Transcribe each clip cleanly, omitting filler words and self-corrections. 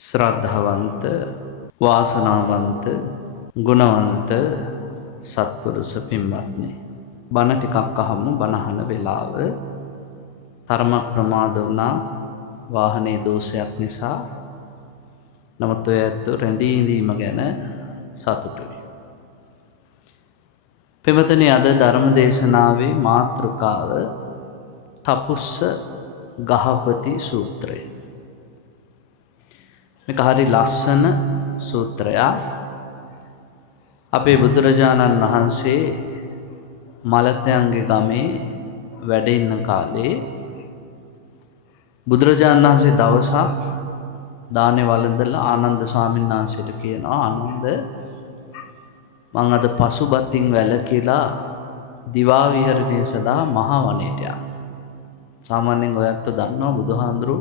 ශ්‍රද්ධාවන්ත වාසනාවන්ත ගුණවන්ත සත්පුරුෂ පින්වත්නි බණ ටිකක් අහමු. බණ අහන වෙලාව තරමක් ප්‍රමාද වුණා වාහනේ දෝෂයක් නිසා. නමුත් ඔය ඇත්තෝ රැඳී ඉඳීම ගැන සතුටුයි. පින්වත්නි, අද ධර්ම දේශනාවේ මාතෘකාව තපුස්ස ගහපති සූත්‍රය. මේක හරි ලස්සන සූත්‍රයක්. අපේ බුදුරජාණන් වහන්සේ මලතයන්ගේ ගමේ වැඩ ඉන්න කාලේ බුදුරජාණන් වහන්සේ දවසක් දානේ වළඳලා ආනන්ද ස්වාමීන් වහන්සේට කියනවා, ආනන්ද, මං අද පසුබතින් වැළකීලා දිවා විහරණය සඳහා මහා වනයේට යනවා. සාමාන්‍යයෙන් ඔයත් දන්නවා බුදුහාඳුරු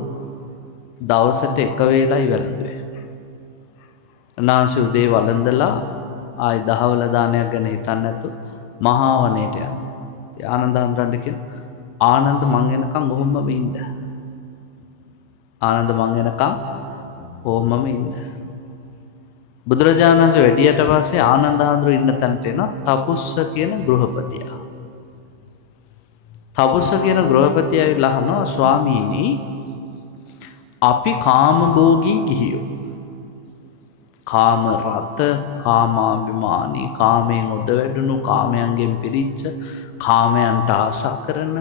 දවසට එක වේලයි වැළඳුවේ. උන්වහන්සේ උදේ වළඳලා ආයි දහවල දානයක් ගැන හිතන්නේ නැතු මහා වනයේට යනවා. ආනන්ද හඳුරන්න කියන ආනන්ද මං එනකම් ඔහොමම ඉන්න. ආනන්ද මං එනකම් ඔහොමම ඉන්න. බුදුරජාණන් වහන්සේ වැඩියට පස්සේ ආනන්ද හඳුරු ඉන්න තැනට එනවා තපුස්ස කියන ගෘහපතියා. තපුස්ස කියන ගෘහපතියා ඇවිල්ලා අහනවා, ස්වාමීනි, අපි කාමභෝගී ගිහියෝ. කාම රත, කාමාභිමානී, කාමයෙන් ඔද වැඩුණු, කාමයන්ගෙන් පිරිච්ච, කාමයන්ට ආශා කරන,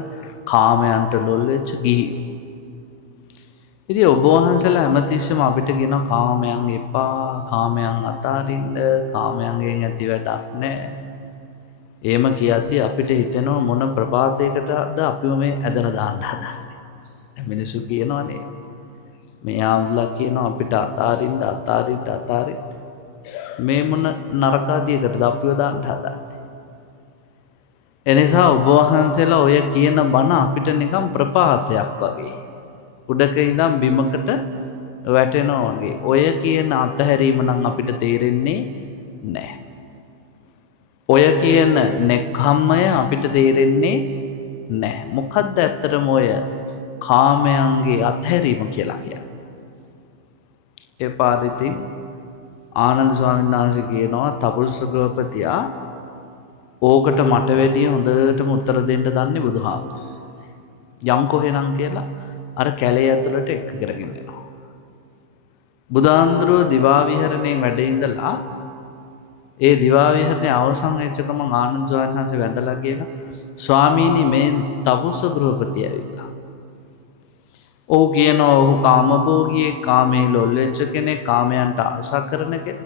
කාමයන්ට ලොල් වෙච්ච ගිහියෝ. ඉතින් ඔබ වහන්සේලා හැමතිස්සෙම අපිට කියන කාමයන් එපා, කාමයන් අතාරින්න, කාමයන්ගෙන් ඇති වැඩක් නැහැ. එහෙම කියද්දි අපිට හිතෙනවා මොන ප්‍රපාතයකටද අපිව මේ ඇදලා දාන්න හදන්නේ. මිනිස්සු කියනවානේ, මේ ආම්ලා කියනවා අපිට අතාරින්න. මේ මොන නරකාදියකටද අපිව දාන්න හදන්නේ. එනිසා ඔබ වහන්සේලා ඔය කියන බණ අපිට නිකන් ප්‍රපාතයක් වගේ, උඩක ඉඳන් බිමකට වැටෙනවා වගේ. ඔය කියන අතහැරීම නම් අපිට තේරෙන්නේ නැහැ. ඔය කියන නෙක්ඛම්මය අපිට තේරෙන්නේ නැහැ. මොකද්ද ඇත්තටම ඔය කාමයන්ගේ අතහැරීම කියලා කියන්නේ? ඒ පාරිතින් ආනන්ද ස්වාමීන් වහන්සේ කියනවා, තපුස්ස ගෘහපතියා, ඕකට මට වැඩිය හොඳටම උත්තර දෙන්න දන්නේ බුදුහාමුදුරුවෝ. යම් කොහෙනම් කියලා අර කැලේ ඇතුළට එක්ක කරගෙන යනවා. බුදුහාමුදුරුවෝ දිවා විහරණයෙන් වැඩ ඉඳලා ඒ දිවා විහරණය අවසන් වෙච්ච ගමන් ආනන්ද ස්වාමීන් වහන්සේ වැඳලා කියනවා, ස්වාමීනි, මේ තපුස්ස ගෘහපතිය ඇවිල්ලා. ඔහු කියනවා ඔහු කාමභෝගී, කාමයේ ලොල් වෙච්ච කෙනෙක්, කාමයන්ට ආශා කරන කෙනෙක්.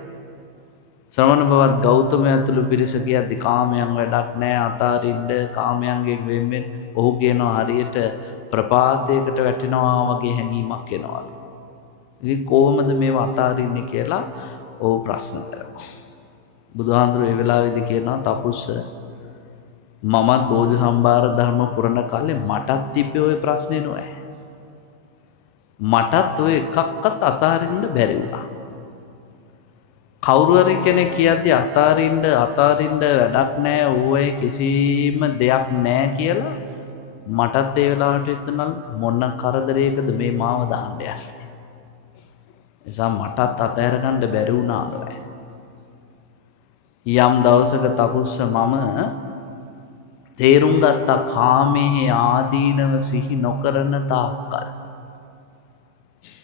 ශ්‍රවණ බවත් ගෞතමය ඇතුළු පිරිස කියද්දි කාමයන් වැඩක් නැහැ, අතාරින්න, කාමයන්ගෙන් වෙන් වෙන්න. ඔහු කියනවා හරියට ප්‍රපාතයකට වැටෙනවා වගේ හැඟීමක් එනවා. ඉතින් කොහොමද මේව අතාරින්නේ කියලා ඔහු ප්‍රශ්න කරනවා. බුදුහාඳුරේ ඒ වෙලාවේදී කියනවා, තපුස්ස, මමත් බෝධි සම්භාර ධර්ම පුරණ කාලේ මටත් තිබ්බේ ওই ප්‍රශ්නේ නෝයි. මටත් ඔය එකක්වත් අතාරින්න බැරි වුණා. කවුරු හරි කෙනෙක් කියද්දි අතාරින්න වැඩක් නැහැ, ඕවේ කිසිම දෙයක් නැහැ කියලා මටත් ඒ වෙලාවට හිතුණා මොන කරදරයකද මේ මාව දාන්න යන්නේ. නිසා මටත් අතහැර ගන්න බැරි වුණා නෝයි. යම් දවසක තපුස්ස මම තේරුම් ගත්තා කාමයේ ආදීනව සිහි නොකරන තාක්කල්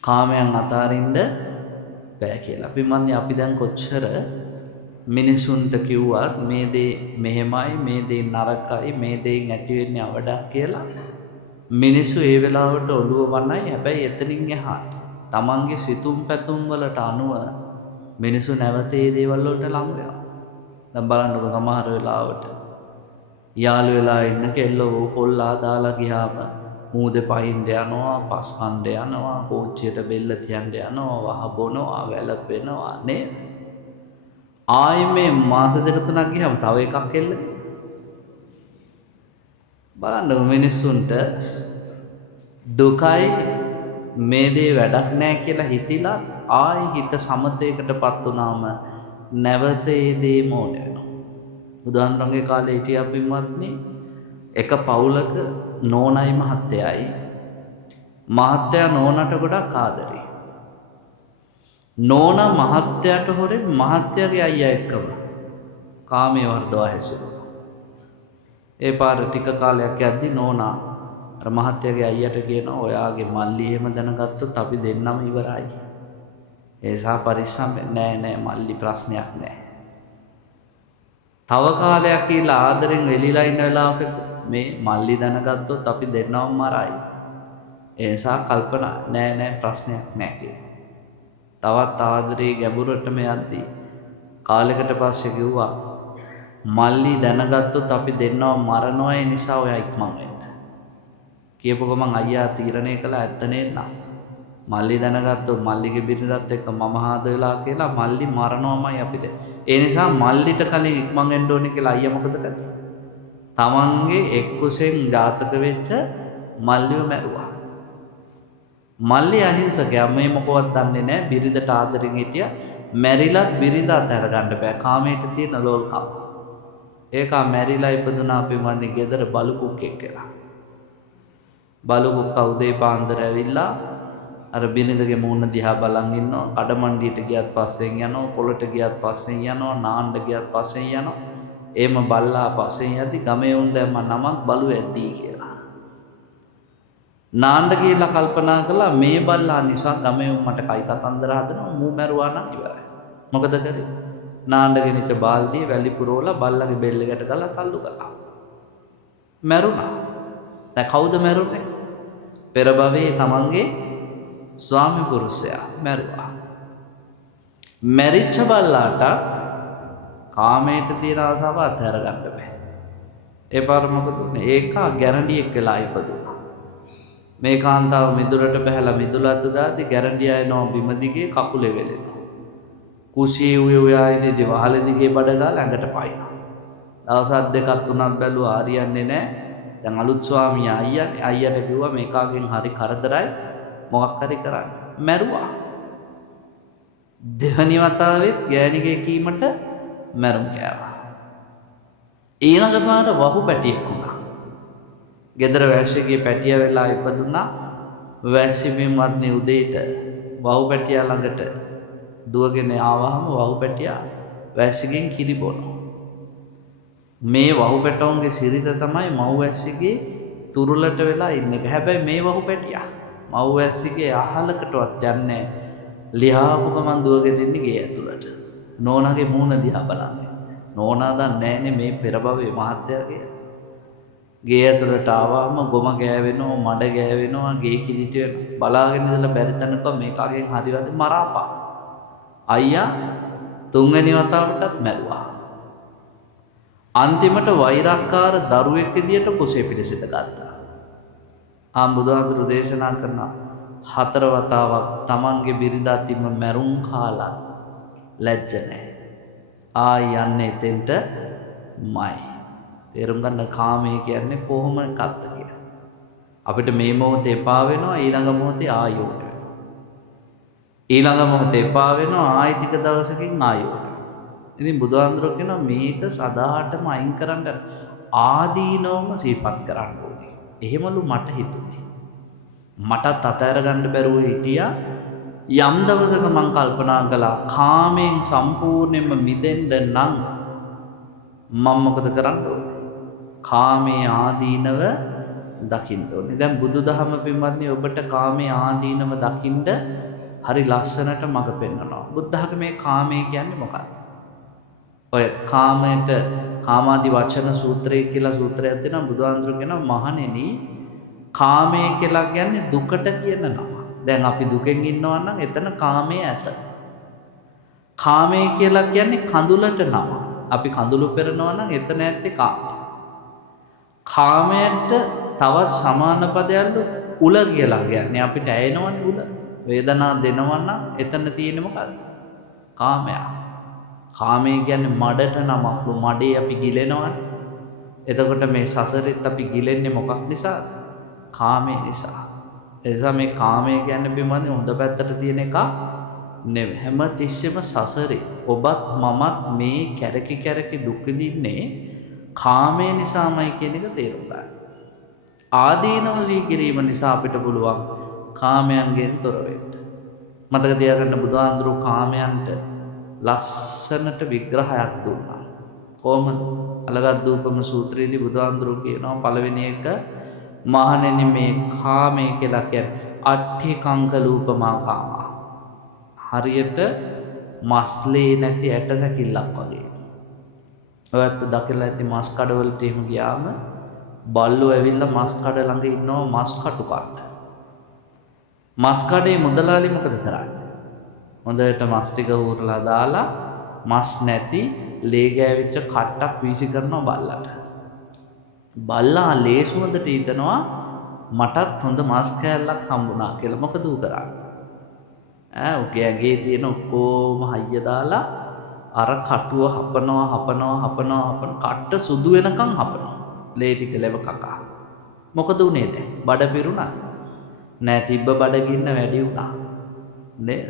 කාමයන් අතාරින්න බෑ කියලා. අපි දැන් කොච්චර මිනිසුන්ට කිව්වත් මේ දේ මෙහෙමයි, මේ දේ නරකයි, මේ දේෙන් ඇති වෙන්නේ අවඩක් කියලා මිනිස්සු ඒ වෙලාවට ඔළුව වන්නයි. හැබැයි එතනින් එහාට තමන්ගේ සිතුම් පැතුම් වලට අනුව මිනිස්සු නැවත ඒ දේවල් වලට ලං වෙනවා. දැන් බලන්නකො, සමහර වෙලාවට යාළු වෙලා ඉන්න කෙල්ලෝ කොල්ලා දාලා ගියාම මූදේ පහින්ද යනවා, පස් කණ්ඩ යනවා, කෝච්චියට බෙල්ල තියන්න යනවා, වහ බොනවා, වැළපෙනවා නේද? ආයෙ මේ මාස දෙක තුනක් ගියාම තව එකක් එල්ල. බලන්න මිනිස්සුන්ට දුකයි, මේ දේ වැඩක් නැහැ කියලා හිතිලා ආයෙ හිත සමතේකටපත් වුණාම නැවත ඒ දේම ඕන වෙනවා. බුදුහාමුදුරන්ගේ කාලේ හිටියා පින්වත්නි, එක පවුලක නෝනයි මහත්තයයි. මහත්තයා නෝනට ගොඩක් ආදරේ. නෝනා මහත්තයාට හොරෙන් මහත්තයාගේ අයියා එක්කම කාමයේ වර්ධවා හැසිරුණා. ඒ පාර ටික කාලයක් යද්දි නෝනා අර මහත්තයාගේ අයියට කියනවා ඔයාගේ මල්ලි එහෙම දැනගත්තොත් අපි දෙන්නම ඉවරයි. ඒ නිසා පරිස්සම් නෑ මල්ලි ප්‍රශ්නයක් නෑ. තව කාලයක් කියලා ආදරෙන් වෙලිලා ඉන්න වෙලාවක මේ මල්ලි දැනගත්තොත් අපි දෙන්නම මරයි. ඒ නිසා කල්පනා නෑ ප්‍රශ්නයක් නෑ කියලා. තවත් ආදරේ ගැඹුරටම යද්දී කාලෙකට පස්සේ කිව්වා මල්ලි දැනගත්තොත් අපි දෙන්නව මරනවා ඒ නිසා ඔයා ඉක්මන් වෙන්න. කියපු ගමන් අයියා තීරණය කළා ඇත්ත නේද? මල්ලි දැනගත්තොත් මල්ලිගේ බිරිඳත් එක්ක මම හාද වෙලා කියලා මල්ලි මරනවමයි අපිට. ඒ නිසා මල්ලිට කලින් ඉක්මන් වෙන්න ඕනේ කියලා අයියා මොකද කළේ? තමන්ගේ එක්කුසෙන් ජාතක වෙච්ච මල්ලිව මැරුවා. මල්ලි අහිංසකයා මේ මොකවත් දන්නේ නැහැ. බිරිඳට ආදරෙන් හිටියා. මැරිලත් බිරිඳ අතහැර ගන්න බෑ. කාමයට තියෙන ලෝල්කම. ඒකා මැරිලා ඉපදුනා අපි වන්නේ ගෙදර බලු කුක්කෙක් කියලා. බලු කුක්කා උදේ පාන්දර ඇවිල්ලා අර බිරිඳගේ මූණ දිහා බලන් ඉන්නවා. කඩමණ්ඩියට ගියත් පස්සෙන් යනවා. පොළට ගියත් පස්සෙන් යනවා. නාන්න ගියත් පස්සෙන් යනවා. එහෙම බල්ලා පස්සෙන් යද්දි ගමේ උන් දැම්ම නමක් බලු ඇද්දී කියලා. නාන්න කියලා කල්පනා කළා මේ බල්ලා නිසා ගමේ උන් මට කයි කතන්දර හදනවා. මූ මැරුවා නම් ඉවරයි. මොකද කරේ? නාන්න ගෙනිච්ච බාල්දිය වැලි පුරවලා බල්ලගේ බෙල්ල ගැට ගාලා තල්ලු කළා. මැරුණා. දැන් කවුද මැරුණේ? පෙර භවයේ තමන්ගේ ස්වාමි පුරුෂයා මැරුවා. මැරිච්ච බල්ලාට කාමයට තියෙන ආසාව අත්හැර ගන්න බෑ. ඒ පාර මොකද උනේ? ඒකා ගැරන්ඩියෙක් වෙලා ඉපදුණා. මේ කාන්තාව මිදුලට බහැලා මිදුල අත දාද්දි ගැරන්ඩියා එනවා බිම දිගේ කකුලේ වෙලෙනවා. කුසියේ උයා ඉඳි වහල දිගේ බඩ ගාලා ඇඟට පයින්නවා. දවස් දෙකක් තුනක් බැලුවා හරියන්නේ නැහැ. දැන් අලුත් ස්වාමියා අයියට කිව්වා මේකාගෙන් හරි කරදරයි මොකක් හරි කරන්න. මැරුවා. දෙවනි වතාවෙත් ගෑණිගේ කීමට මැරුම් කෑවා. ඊළඟ පාර වහු පැටියෙක් වුණා. ගෙදර වැස්සිගේ පැටිය වෙලා ඉපදුනා. වැස්සිමින් වත්නි උදේට වහු පැටියා ළඟට දුවගෙන ආවහම වහු පැටියා වැස්සිගෙන් කිරි බොනවා. මේ වහු පැටවුන්ගේ සිරිත තමයි මව් වැස්සිගේ තුරුලට වෙලා ඉන්නේ. හැබැයි මේ වහු පැටියා මව් වැස්සිගේ අහලකටවත් යන්නේ ලියාපු ගමන් දුවගෙන ඉන්නේ ගේ ඇතුළට. නෝනාගේ මූණ දිහා බලන්නේ. නෝනා දන්නේ නැන්නේ මේ පෙර භවයේ මහත්තයාගේ. ගේ ඇතුළට ආවම ගොම ගෑවෙනවා, මඩ ගෑවෙනවා, ගේ කිලිට වෙනවා. බලාගෙන ඉඳලා බැරි තැනක මේකාගෙන් හරිවද මරාපා. අයියා තුන්වෙනි වතාවටත් මැරුවා. අන්තිමට වෛරක්කාර දරුවෙක් විදියට කුසේ පිළිසිත ගත්තා. බුදුහාමුදුරු දේශනා කරන 4 වතාවක් තමන්ගේ බිරිඳ අතින්ම මැරුම් කාලා ලැජ්ජ නැහැ. යන්නේ එතෙන්ටමයි. තේරුම් ගන්න කාමයේ කියන්නේ කොහොම එකක්ද කියලා. අපිට මේ මොහොතේ එපා වෙනවා ඊළඟ මොහොතේ ආයෝ වෙනවා. ඊළඟ මොහොතේ එපා වෙනවා ආයි ටික දවසකින් ආයෝ වෙනවා. ඉතින් බුදුහාමුදුරු කියනවා මේක සදාටම අයින් කරන්න ආදීනවම සිහිපත් කරන්න ඕනේ. එහෙමලු මට හිතුනේ. මටත් අතහැර ගන්න බැරුව හිටියා. යම් දවසක මං කල්පනා කළා කාමයෙන් සම්පූර්ණයෙන්ම මිදෙන්න නම් මම මොකද කරන්න ඕනේ? කාමයේ ආදීනව දකින්න ඕනේ. දැන් බුදුදහම පින්වත්නි ඔබට කාමයේ ආදීනව දකින්න හරි ලස්සනට මඟ පෙන්වනවා. බුද්ධ학මේ මේ කාමය කියන්නේ මොකක්ද? ඔය කාමයට කාමාදි වචන සූත්‍රය කියලා සූත්‍රයක් දෙනවා. බුදුහාමුදුරු කියනවා මහණෙනි කාමය කියලා කියන්නේ දුකට කියන නම. දැන් අපි දුකෙන් ඉන්නවා නම් එතන කාමය ඇත. කාමය කියලා කියන්නේ කඳුලට නම. අපි කඳුළු පෙරනවා නම් එතන ඇත්තේ කාමය. කාමයට තවත් සමාන පදයක් උල කියලා කියන්නේ අපිට ඇයෙනවනේ උල. වේදනා දෙනවා නම් එතන තියෙන්නේ මොකද්ද? කාමය. කාමය කියන්නේ මඩට නමක්ලු. මඩේ අපි ගිලෙනවනේ. එතකොට මේ සසරෙත් අපි ගිලෙන්නේ මොකක් නිසාද? කාමය නිසා. ඒ නිසා මේ කාමය කියන්නේ බිමන්නේ හොඳ පැත්තට තියෙන එක නෙවෙයි. හැම තිස්සෙම සසරේ ඔබත් මමත් මේ කැරකි දුක් විඳින්නේ කාමය නිසාමයි කියන එක තේරුම් ගන්න. ආදීනව සිහි කිරීම නිසා අපිට පුළුවන් කාමයන්ගෙන් තොර වෙන්න. මතක තියාගන්න බුදුහාඳුරු කාමයන්ට ලස්සනට විග්‍රහයක් දුන්නා. කොහොමද? අලගද්දූපම සූත්‍රයේදී බුදුහාඳුරු කියනවා පළවෙනි එක මහණෙනි මේ කාමය කියලා කියන්නේ අට්ඨි කංකලූපමා කාමා. හරියට මස්ලේ නැති ඇට සැකිල්ලක් වගේ. ඔයත් දකිලා ඇති මස් කඩවලට එහෙම ගියාම බල්ලෝ ඇවිල්ලා මස් කඩ ළඟ ඉන්නවා මස් කටු කන්න. මස් කඩේ මුදලාලි මොකද කරන්නේ? හොඳට මස් ටික ඌරලා දාලා මස් නැති ලේ ගෑවිච්ච කට්ටක් වීසි කරනවා බල්ලට. බල්ලා ලේසුවඳට හිතනවා මටත් හොඳ මස් කෑල්ලක් හම්බුණා කියලා. මොකද ඌ කරන්නේ? ඌගේ ඇඟේ තියෙන ඔක්කොම හයිය දාලා අර කටුව හපනවා කට්ට සුදු වෙනකන් හපනවා. ලේ ටික ලැබ කකා. මොකද උනේ දැන්? බඩ පිරුණාද? නෑ, තිබ්බ බඩගින්න වැඩි වුණා. නේද?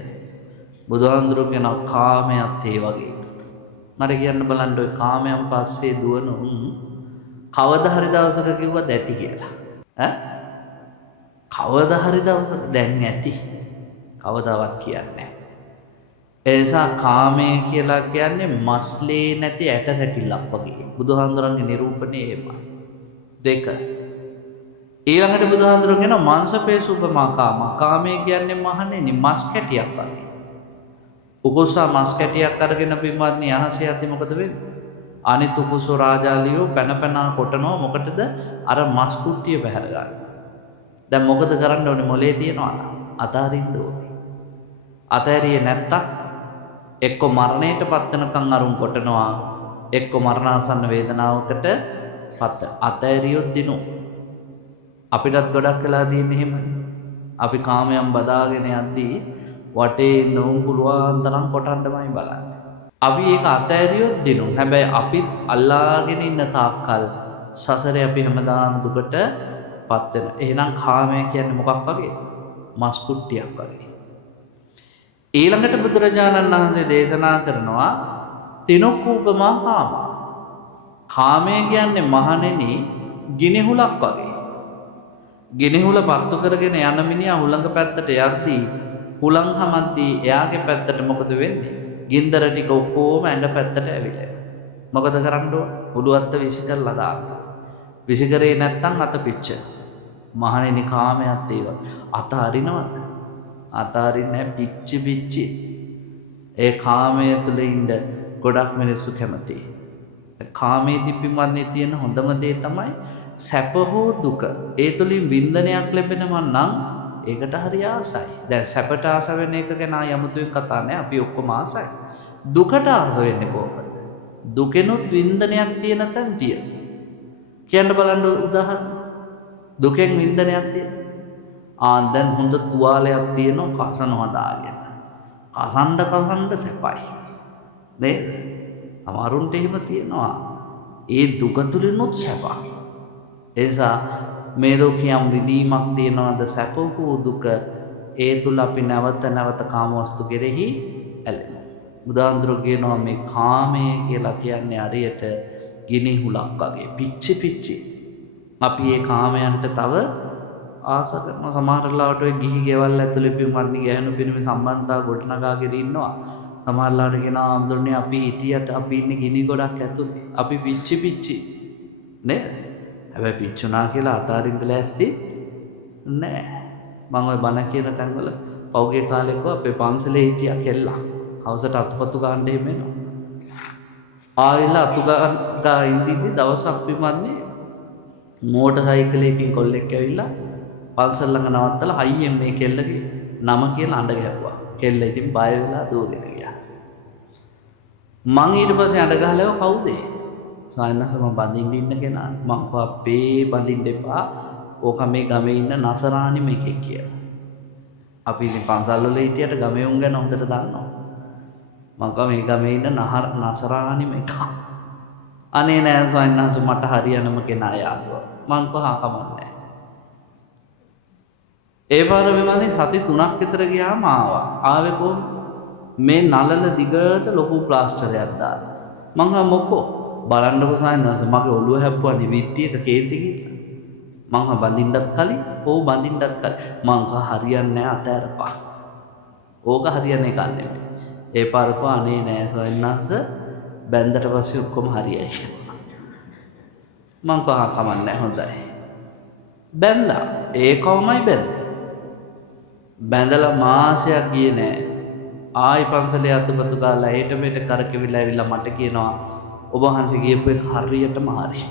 බුදුහාඳුරු කියන කාමයක් ඒ වගේ. මට කියන්න බලන්න ඔය කාමයන් පස්සේ දුවන උන් කවදා හරි දවසක කිව්වද ඇති කියලා? කවදා හරි දවසක දැන් ඇති. කවදාවත් කියන්නේ නැහැ. ඒ නිසා කාමය කියලා කියන්නේ මස්ලේ නැති ඇට රැකිල්ලක් වගේ. බුදුහාඳුරන්ගේ නිරූපණය එහෙමයි. 2. ඊළඟට බුදුහාඳුරන් කියනවා මාංශපේසුපමා කාම. කාමය කියන්නේ මහණෙනි මස් කැටියක් වගේ. උකුසා මස් කැටියක් අරගෙන පින්වත්නි අහසේ යද්දි මොකද වෙන්නේ? අනිත් උකුසෝ රාජාලියෝ පැන කොටනවා. මොකටද? අර මස් කුට්ටිය පැහැර ගන්න. දැන් මොකද කරන්න ඕනේ? මොලේ තියනවා අතාරින්න ඕනේ. අතෑරියේ නැත්තම් එක්ක මරණයට පත් වෙනකන් අරුන් කොටනවා, එක්ක මරණාසන්න වේදනාවකට පත්. අතෑරියොත් දිනු. අපිටත් ගොඩක් වෙලා තියෙන්නේ එහෙමයි. අපි කාමයන් බදාගෙන යද්දී වටේ නොවුන් පුළුවන් තරම් කොටන්නමයි බලන්නේ. අපි ඒක අතෑරියොත් දිනු. හැබැයි අපිත් අල්ලාගෙන ඉන්න තාක්කල් සසරේ අපි හැමදාම දුකට පත් වෙනවා. එහෙනම් කාමය කියන්නේ මොකක් වගේ? මස් කුට්ටියක් වගේ. ඊළඟට බුදුරජාණන් වහන්සේ දේශනා කරනවා තිනොක්කූපමා කාම. කාමය කියන්නේ මහණෙනි ගිනිහුලක් වගේ. ගිනිහුල පත්තු කරගෙන යන මිනිහා හුළඟ පැත්තට යද්දී හුළං හමද්දී එයාගේ පැත්තට මොකද වෙන්නේ? ගින්දර ටික ඔක්කොම ඇඟ පැත්තට ඇවිල්ලා. මොකද කරන්න ඕන? උඩුවත්ත විසි කරලා දාන්න. විසි කරේ නැත්තම් අත පිච්ච. මහණෙනි කාමයත් ඒ වගේ. අත අරිනවද? අතාරින්නේ පිච්චි. ඒ කාමයේ තුල ඉන්න ගොඩක් මිනිස්සු කැමතියි. කාමයේ දිප්පිමන්නේ තියෙන හොඳම දේ තමයි සැප හෝ දුක. ඒ තුලින් වින්දනයක් ලැබෙනවා නම් ඒකට හරි ආසයි. දැන් සැපට ආස වෙන එක ගැන යමුතුවෙන් කතා නැහැ. අපි ඔක්කොම ආසයි. දුකට ආස වෙන්නේ කොහොමද? දුකෙනුත් වින්දනයක් තියෙන තැන් තියෙන. කියන්න බලන්න උදාහරණ. දුකෙන් වින්දනයක් තියෙන. දැන් හොඳ තුවාලයක් තියෙනවා කසනවා දාගෙන. කසන්න සැපයි. නේද? අමාරුන්ට එහෙම තියෙනවා. ඒ දුක තුලිනුත් සැපක්. ඒ නිසා මේ ලෝකයන් විදීමක් තියනවාද සැප හෝ දුක ඒ තුල අපි නැවත කාමවස්තු කෙරෙහි ඇලෙනවා. බුදුහාඳුරු කියනවා මේ කාමය කියලා කියන්නේ හරියට ගිනි හුලක් වගේ පිච්චි. අපි මේ කාමයන්ට තව ආස කරන සමහර ලාවට ඔය ගිහි ගෙවල් ඇතුලේ පින්වත්නි ගෑනු පිරිමි සම්බන්ධතා ගොඩනගාගෙන ඉන්නවා. සමහර ලාවට කියනවා ආම්දුරනේ අපි හිටියට අපි ඉන්නේ ගිනි ගොඩක් ඇතුලේ. අපි පිච්චි නේද? හැබැයි පිච්චුනා කියලා අතාරින්න ලෑස්ති නෑ. මම ඔය බණ කියන තැන්වල පෞගේ කාලෙක අපේ පන්සලේ හිටියා කෙල්ලා. හවසට අතුපතු ගන්න එහෙම එනවා. ආයෙලා අතු ගා ඉඳිද්දි දවසක් පින්වත්නි මෝටර් සයිකලයකින් කොල්ලෙක් ඇවිල්ලා පන්සල් ළඟ නවත්තලා හයියෙන් මේ කෙල්ලගේ නම කියලා අඬ ගැහුවා. කෙල්ල ඉතින් බය වෙලා දුවගෙන ගියා. මං ඊට පස්සේ අඬ ගහලා කවුද? සායනස මම බඳින්න ඉන්න කෙනා. මං කව අපේ බඳින්න එපා. ඕක මේ ගමේ ඉන්න නසරාණි මේකෙක් කියලා. අපි ඉතින් පන්සල් වල හිටියට ගමේ උන් ගැන හොඳට දන්නවා. මං කව මේ ගමේ ඉන්න නසරාණි මේක. අනේ නෑ සායනස මට හරියනම කෙනා යාළුවා. මං කව කමන්නේ. ඒ පාර වෙනදී සති 3ක් විතර ගියාම ආවා. ආවේ කොහොමද? මේ නලල දිගට ලොකු ප්ලාස්ටරයක් දාලා. මං හා මොකෝ බලන්නකෝ සායනස මගේ ඔළුව හැප්පුවා නිවිත්තියක කේන්ති කියලා. මං හා බඳින්නත් කලින් මං කා හරියන්නේ නැහැ අතෑරපා. ඕක හරියන එකක් නෙමෙයි. ඒ පාරක අනේ නෑ සොයන්නස බැන්දට පස්සේ ඔක්කොම හරියයි කියලා. මං කහා කමන්නේ හොඳයි. බැන්දා ඒ කවමයි බැන්දේ. බැඳලා මාසයක් ගියේ නෑ. ආයි පන්සලේ අතුපතු ගාලා හෙට මෙට කරකෙවිලා ඇවිල්ලා මට කියනවා ඔබ වහන්සේ කියපු එක හරියටම හරි.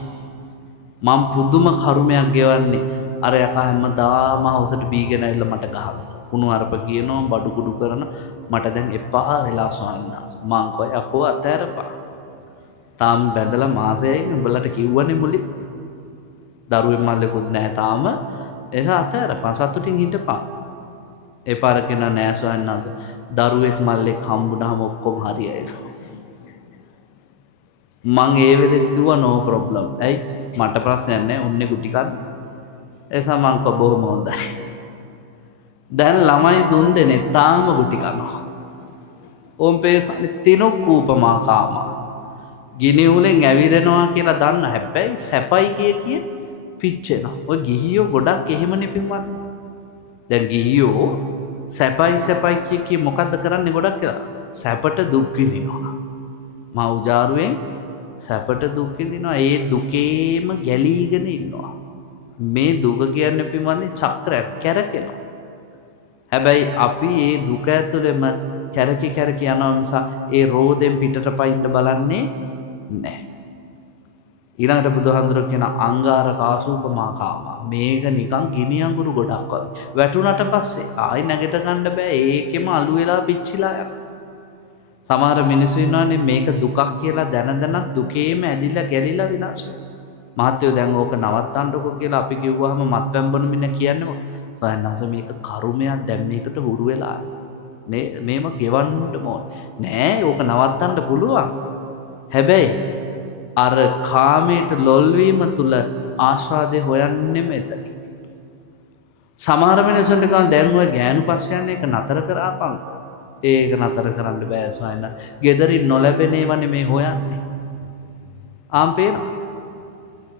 මම පුදුම කර්මයක් ගෙවන්නේ. අර යකා හැමදාම හවසට බීගෙන ඇවිල්ලා මට ගහනවා. කුණු අරප කියනවා බඩු කුඩු කරන මට දැන් එපා වෙලා ස්වාමීන් වහන්සේ. මං කෝ යකෝ අතෑරපා. තාම බැඳලා මාසෙයි උඹලට කිව්වනේ මුලින්. දරුවෙක් මල්ලෙකුත් නැහැ තාම. ඒක අතෑරපා සතුටින් හිටපන්. ඒ පාර කෙනා නෑ ස්වාමීන් වහන්සේ. දරුවෙක් මල්ලෙක් හම්බුනහම ඔක්කොම හරියයි. මං ඒ වෙලෙත් කිව්වා නෝ ප්‍රොබ්ලම්. ඇයි මට ප්‍රශ්නයක් නැහැ. උන්නේ ගුටි කන්න. එසා මං කෝ බොහොම හොඳයි. දැන් ළමයි 3 දෙනෙක් තාම ගුටි කනවා. ඕම් පේ තිනුක්කූපමා කාමා. ගිනි උලෙන් ඇවිරෙනවා කියලා දන්න හැබැයි සැපයි කිය පිච්චෙනවා. ඔය ගිහියෝ ගොඩක් එහෙමනේ පින්වත්. දැන් ගිහියෝ සැපයි කිය මොකද්ද කරන්නේ ගොඩක් කියලා? සැපට දුක් විඳිනවා. මා උජාරුවෙන් සැපට දුක් විඳිනවා. ඒ දුකේම ගැලීගෙන ඉන්නවා. මේ දුක කියන්නේ පින්වත්නි චක්‍රයක් කැරකෙනවා. හැබැයි අපි ඒ දුක ඇතුළෙම කැරකි යනවා නිසා ඒ රෝදෙන් පිටට පයින්න බලන්නේ නැහැ. ඊළඟට බුදුහාමුදුරුවෝ කියන අංගාරක ආසූපමා කාමා. මේක නිකන් ගිනි අඟුරු ගොඩක් වගේ. වැටුණට පස්සේ ආයි නැගිට ගන්න බෑ. ඒකෙම අළු වෙලා පිච්චිලා යනවා. සමහර මිනිස්සු ඉන්නවනේ මේක දුකක් කියලා දැන දුකේම ඇලිලා ගැලිලා විනාශ වෙනවා. මහත්තයෝ දැන් ඕක නවත්තන්නකො කියලා අපි කිව්වහම මත්පැන් බොන මිනිහ කියන්නේ සයන්නාස මේක කර්මයක් දැන් මේකට හුරු වෙලා නේ මේම ගෙවන්නට ඕනේ නෑ ඕක නවත්තන්න පුළුවන් හැබැයි අර කාමයට ලොල් වීම තුල ආස්වාදේ හොයන්නේ මෙතන සමහර මිනිස්සුන්ට කන් දැන් ඔය ගෑනු පස්ස යන්නේ ඒක නතර කරාපන් ඒක නතර කරන්න බෑ සයන්නා ගෙදරින් නොලැබෙන ඒවානේ මේ හොයන්නේ ආම්පේ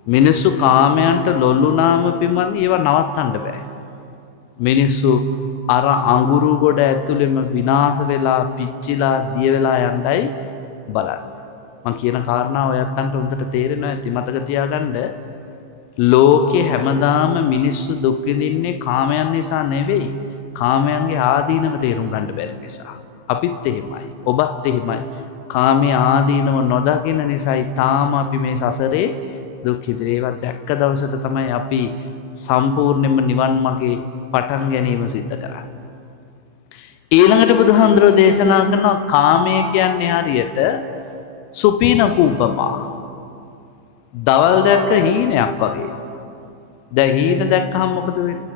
මිනිස්සු කාමයන්ට ලොල්ුනාම පින්වත්නි ඒවා නවත්තන්න බෑ මිනිස්සු අර අඟුරු ගොඩ ඇතුළෙම විනාශ වෙලා පිච්චිලා දිය වෙලා යන්නයි බලන්නේ මම කියන කාරණාව ඔයත්තන්ට උන්ට තේරෙනවා ඇති මතක තියාගන්න ලෝකේ හැමදාම මිනිස්සු දුක් විඳින්නේ කාමයන් නිසා නෙවෙයි කාමයන්ගේ ආදීනව තේරුම් ගන්න බැරි නිසා අපිත් එහෙමයි ඔබත් එහෙමයි කාමයේ ආදීනව නොදකින නිසායි තාම අපි මේ සසරේ දුක් හිතේ ඒවා දැක්ක දවසට තමයි අපි සම්පූර්ණයෙන්ම නිවන් මාගේ පටන් ගැනීම සිද්ධ කරන්නේ. ඊළඟට බුදුහාමුදුරුවෝ දේශනා කරනවා කාමය කියන්නේ හරියට සුපීන කූපමා. දවල් දැක්ක හීනයක් වගේ. දැන් හීන දැක්කහම මොකද වෙන්නේ?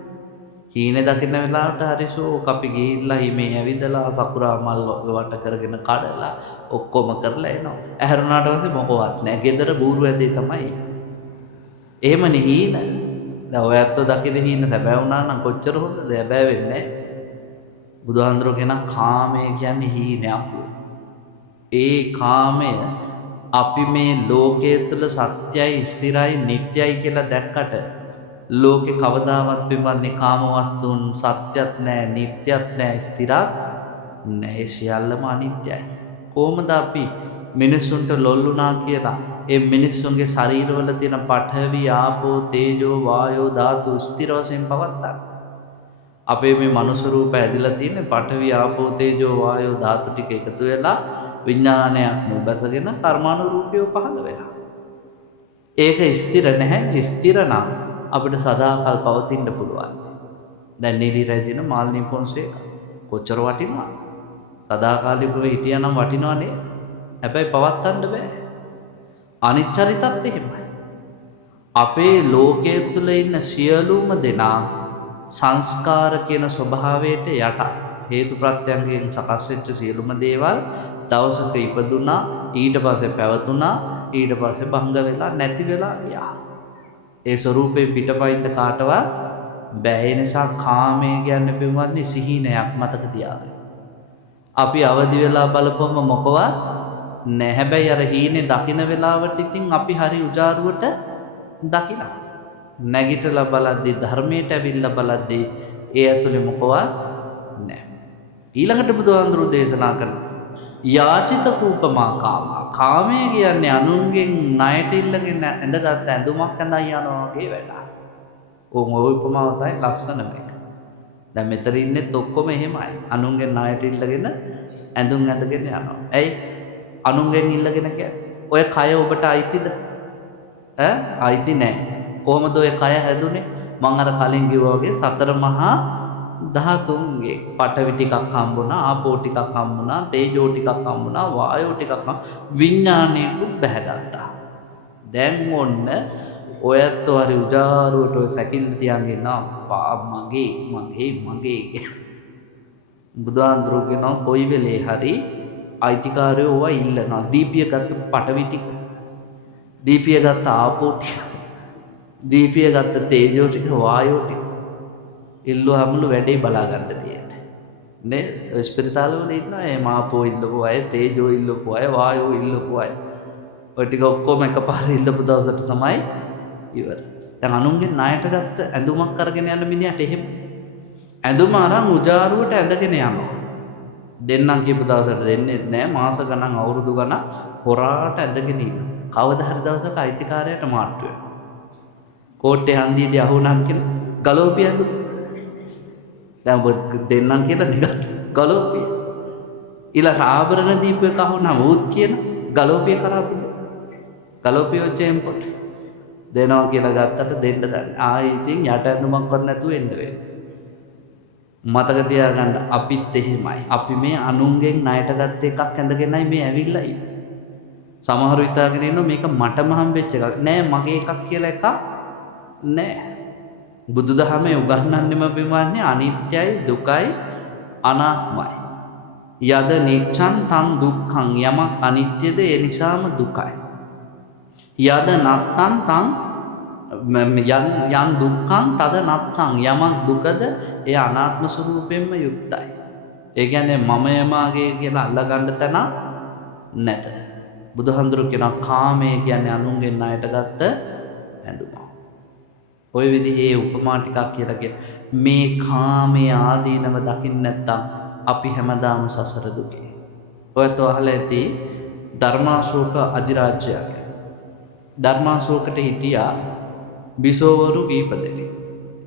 හීන දකින්න වෙලාවට හරිසෝ අපි ගිහිල්ලා හිමේ ඇවිදලා සකුරා මල් වට කරගෙන කඩලා ඔක්කොම කරලා එනවා. ඇහැරුණාට පස්සේ මොකවත් නැහැ. ගෙදර බూరు ඇදේ තමයි. එහෙමනේ හීන. දැන් ඔය ඇත්තෝ දකින හීන සැබෑ වුණා නම් කොච්චර හොඳද? සැබෑ වෙන්නේ නැහැ. බුදුහාඳුරෝ කියන කාමය කියන්නේ හීනයක්. ඒ කාමය අපි මේ ලෝකයේ තුල සත්‍යයි ස්ථිරයි නිට්ටයයි කියලා දැක්කට ලෝකේ කවදාවත් පින්වත්නි කාම වස්තුන් සත්‍යත් නැහැ නිට්ටයත් නැහැ ස්ථිරත් නැහැ සියල්ලම අනිත්‍යයි. කොහොමද අපි මිනිසුන්ට ලොල්ුණා කියලා ඒ මිනිස්සුන්ගේ ශරීරවල තියෙන පඨවි ආපෝ තේජෝ වායෝ ධාතු ස්ථිර වශයෙන් පවත්තා. අපේ මේ මනුස්ස රූපය ඇදලා තියෙන පඨවි ආපෝ තේජෝ වායෝ ධාතු ටික එකතු වෙලා විඥානයක් මුබසගෙන කර්මානුරූපීව පහළ වෙලා. ඒක ස්ථිර නැහැ. ස්ථිර නම් අපිට සදාකල් පවතින්න පුළුවන්. දැන් නිලි රැජින මාල්නී ෆොන්සේකා කොච්චර වටිනවද? සදාකාලිකව හිටියනම් වටිනවනේ. හැබැයි පවත්වන්න බෑ. අනිච්චරිතත් එහෙමයි. අපේ ලෝකයේ තුල ඉන්න සියලුම දෙනා සංස්කාර කියන ස්වභාවයට යට හේතු ප්‍රත්‍යයෙන් සකස් වෙච්ච සියලුම දේවල් දවසක ඉපදුනා ඊට පස්සේ පැවතුනා ඊට පස්සේ භංග වෙලා නැති වෙලා ගියා. ඒ ස්වરૂපේ පිටපයින්ද කාටවත් බෑ. ඒ නිසා කාමය කියන්නේ පින්වත්නි සිහිනයක් මතක තියාගන්න. අපි අවදි වෙලා බලපුවම මොකවත් නැහැ. හැබැයි අර හීනේ දකින්න වෙලාවට ඉතින් අපි හරි උජාරුවට දකිනවා. නැගිටලා බලද්දී ධර්මයට ඇවිල්ලා බලද්දී ඒ ඇතුලේ මොකවත් නැහැ. ඊළඟට බුදුහාඳුරු දේශනා කරන යාචිත කූපමා කාම. කාමය කියන්නේ අනුන්ගෙන් ණයට ඉල්ලගෙන ඇඳගත් ඇඳුමක් ඇඳන් යනවා වගේ වැඩක්. ඔය උපමාව තමයි ලස්සන මේක. දැන් මෙතන ඉන්නෙත් ඔක්කොම එහෙමයි. අනුන්ගෙන් ණයට ඉල්ලගෙන ඇඳුම් ඇඳගෙන යනවා. ඇයි? අනුන්ගෙන් ඉල්ලගෙන කියන්නේ ඔය කය ඔබට අයිතිද? අයිති නැහැ. කොහොමද ඔය කය හැදුනේ? මම අර කලින් කිව්වා වගේ සතර මහා ධාතුන්ගේ පඨවි ටිකක් හම්බුණා, ආපෝ ටිකක් හම්බුණා, තේජෝ ටිකක් හම්බුණා, වායෝ ටිකක් විඥානයකුත් බැහැගත්තා. දැන් ඔන්න ඔයත් හරි උජාරුවට ඔය සැකිල්ල තියන් ඉන්නවා මගේ බුදුහාඳුරු කියනවා කොයි වෙලේ හරි අයිතිකාරයෝ ඔවා ඉල්ලනවා. දීපිය ගත්ත පඨවි ටික, දීපිය ගත්ත ආපෝ ටික, දීපිය ගත්ත තේජෝ ටික, වායෝ ටික ඉල්ලුවාමලු වැඩේ බලා ගන්න තියෙන්නේ නේ. ස්පිරිතාලවල ඉන්නවා එහෙම ආපෝ ඉල්ලපු අය, තේජෝ ඉල්ලපු අය, වායෝ ඉල්ලපු අය. ඔය ටික ඔක්කොම එකපාර ඉල්ලපු දවසට තමයි ඉවර. දැන් අනුන්ගෙන් ණයට ගත්ත ඇඳුමක් අරගෙන යන මිනිහට එහෙම ඇඳුම අරන් උජාරුවට ඇඳගෙන යනවා. දෙන්නම් කියපු දවසට දෙන්නේ නැහැ. මාස ගණන් අවුරුදු ගණන් හොරාට ඇඳගෙන ඉන්න. කවදා හරි දවසක අයිතිකාරයට මාට්ටු වෙනවා. කෝට්ටේ හන්දියේදී අහුණම් කියන ගලෝපිය ඇඳුම. දැන් ඔබ දෙන්නම් කියලා නිකන් ගලෝපිය. ඊළඟ ආභරණ දීපු එක අහුණම් උත් කියන ගලෝපිය කරාපුද? ගලෝපිය ඔච්චෙන් පොට දෙනවා කියලා ගත්තට දෙන්න දන්නේ. ආයි ඉතින් යට ඇඳුමක්වත් නැතුව එන්න වෙන්නේ. මතක තියාගන්න අපිත් එහෙමයි. අපි මේ අනුන්ගෙන් ණයට ගත්ත එකක් ඇඳගෙනයි මේ ඇවිල්ලා ඉන්නේ. සමහරව හිතාගෙන ඉන්නවා මේක මටම හම්බෙච්ච එකක්. නෑ මගේ එකක් කියලා එකක් නෑ. බුදුදහමේ උගන්වන්නෙම බිමන්නේ අනිත්‍යයි, දුකයි, අනාත්මයි. යද නිච්ඡං තං දුක්ඛං. යමක් අනිත්‍යද ඒ නිසාම දුකයි. යද නත්තං තං යන් දුක්ඛං තද නත්තං. යමක් දුකද ඒ අනාත්ම ස්වરૂපයෙන්ම යුක්තයි. ඒ කියන්නේ මමය මාගේ කියලා අල්ලගන්න තැන නැත. බුදුහාඳුරු කියනවා කාමය කියන්නේ අනුන්ගෙන් ණයට ගත්ත ඇඳුම. ඔය විදිහේ උපමා ටිකක් කියලා කියන මේ කාමයේ ආදීනව දකින්න නැත්තම් අපි හැමදාම සසර දුකේ. ඔයත් අහලා ඇති ධර්මාශෝක අධිරාජ්‍යය. ධර්මාශෝකට හිටියා බිසෝවරු කීප දෙනෙක්.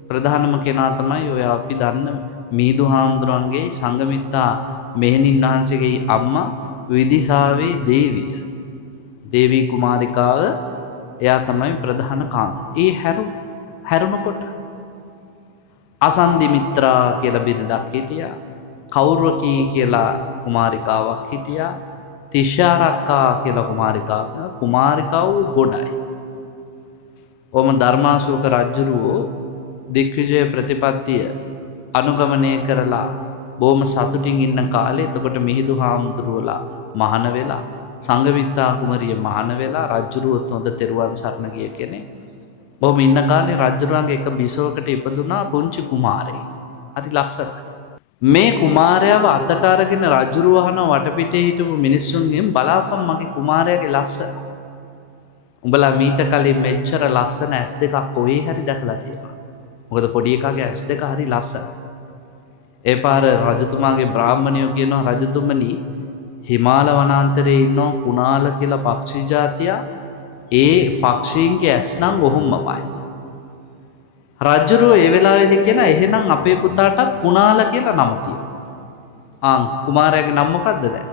ප්‍රධානම කෙනා තමයි ඔය අපි දන්න මීදු හාමුදුරන්ගේ සංඝමිත්තා මෙහෙණින් වහන්සේගේ අම්මා විදිසාවේ දේවිය. දේවී කුමාරිකාව එයා තමයි ප්‍රධාන කාන්ත. ඒ හැරුණකොට අසන්දි මිත්‍රා කියලා බිරිඳක් හිටියා. කෞරවකී කියලා කුමාරිකාවක් හිටියා. තිශාරක්කා කියලා කුමාරිකාව ගොඩයි. ඔම ධර්මාශෝක රජුරෝ දිග්විජය ප්‍රතිපත්තිය අනුගමනය කරලා බොහොම සතුටින් ඉන්න කාලේ එතකොට මිහිඳු හාමුදුරුවලා මහාන වෙලා සංඝමිත්තා කුමරිය මහාන වෙලා රජුරුවත් හොඳ තෙරුවන් සරණ ගිය කෙනෙක්. බොහොම ඉන්න කාලේ රජුරුවන්ගේ එක බිසවකට ඉපදුනා පුංචි කුමාරයෙක්. හරි ලස්සන. මේ කුමාරයාව අතට අරගෙන රජුරුව අහන වටපිටේ හිටපු මිනිස්සුන්ගෙන් බලාපන් මගේ කුමාරයාගේ ලස්සන. උඹලා මීට කලින් මෙච්චර ලස්සන ඇස් දෙකක් කොහේ හරි දැකලා තියෙනවා. මොකද පොඩි එකාගේ ඇස් දෙක හරි ලස්සන. ඒ පාර රජතුමාගේ බ්‍රාහ්මණයෝ කියනවා රජතුමනි හිමාල වනාන්තරයේ ඉන්න කුණාල කියලා පක්ෂී ජාතිය ඒ පක්ෂීන්ගේ ඇස් නම් ඔහොමමයි. රජුරෝ ඒ වෙලාවේදී කියන එහෙනම් අපේ පුතාටත් කුණාල කියලා නම තියෙනවා. කුමාරයාගේ නම මොකද්ද දැන්?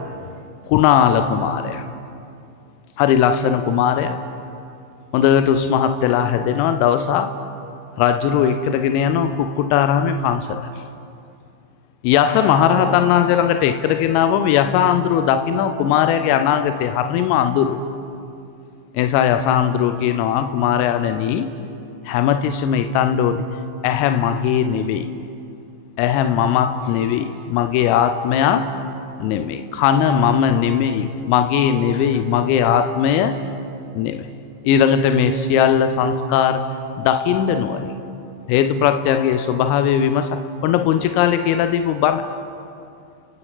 කුණාල කුමාරයා. හරි ලස්සන කුමාරයා. හොඳට උස්මහත් වෙලා හැදෙනවා. දවසක් රජුරෝ එක්කගෙන යනවා කුක්කුටාරාමේ පන්සලට. යස මහරහතන් වහන්සේ ළඟට එක්කගෙන ආවම යස හාමුදුරුවෝ දකින්න කුමාරයාගේ අනාගතය හරිම අඳුරු. එසා යස හාමුදුරුවෝ කියනවා කුමාරයාණනි හැමතිස්සෙම හිතන්න ඕනේ ඇහැ මගේ නෙවෙයි. ඇහැ මමත් නෙවෙයි. මගේ ආත්මයක් නෙවෙයි. කන මම නෙවෙයි. මගේ නෙවෙයි. මගේ ආත්මය නෙවෙයි. ඊළඟට මේ සියල්ල සංස්කාර දකින්න නුවණින් හේතු ප්‍රත්‍යයේ ස්වභාවය විමස ඔන්න පුංචි කාලේ කියලා දීපු බණ.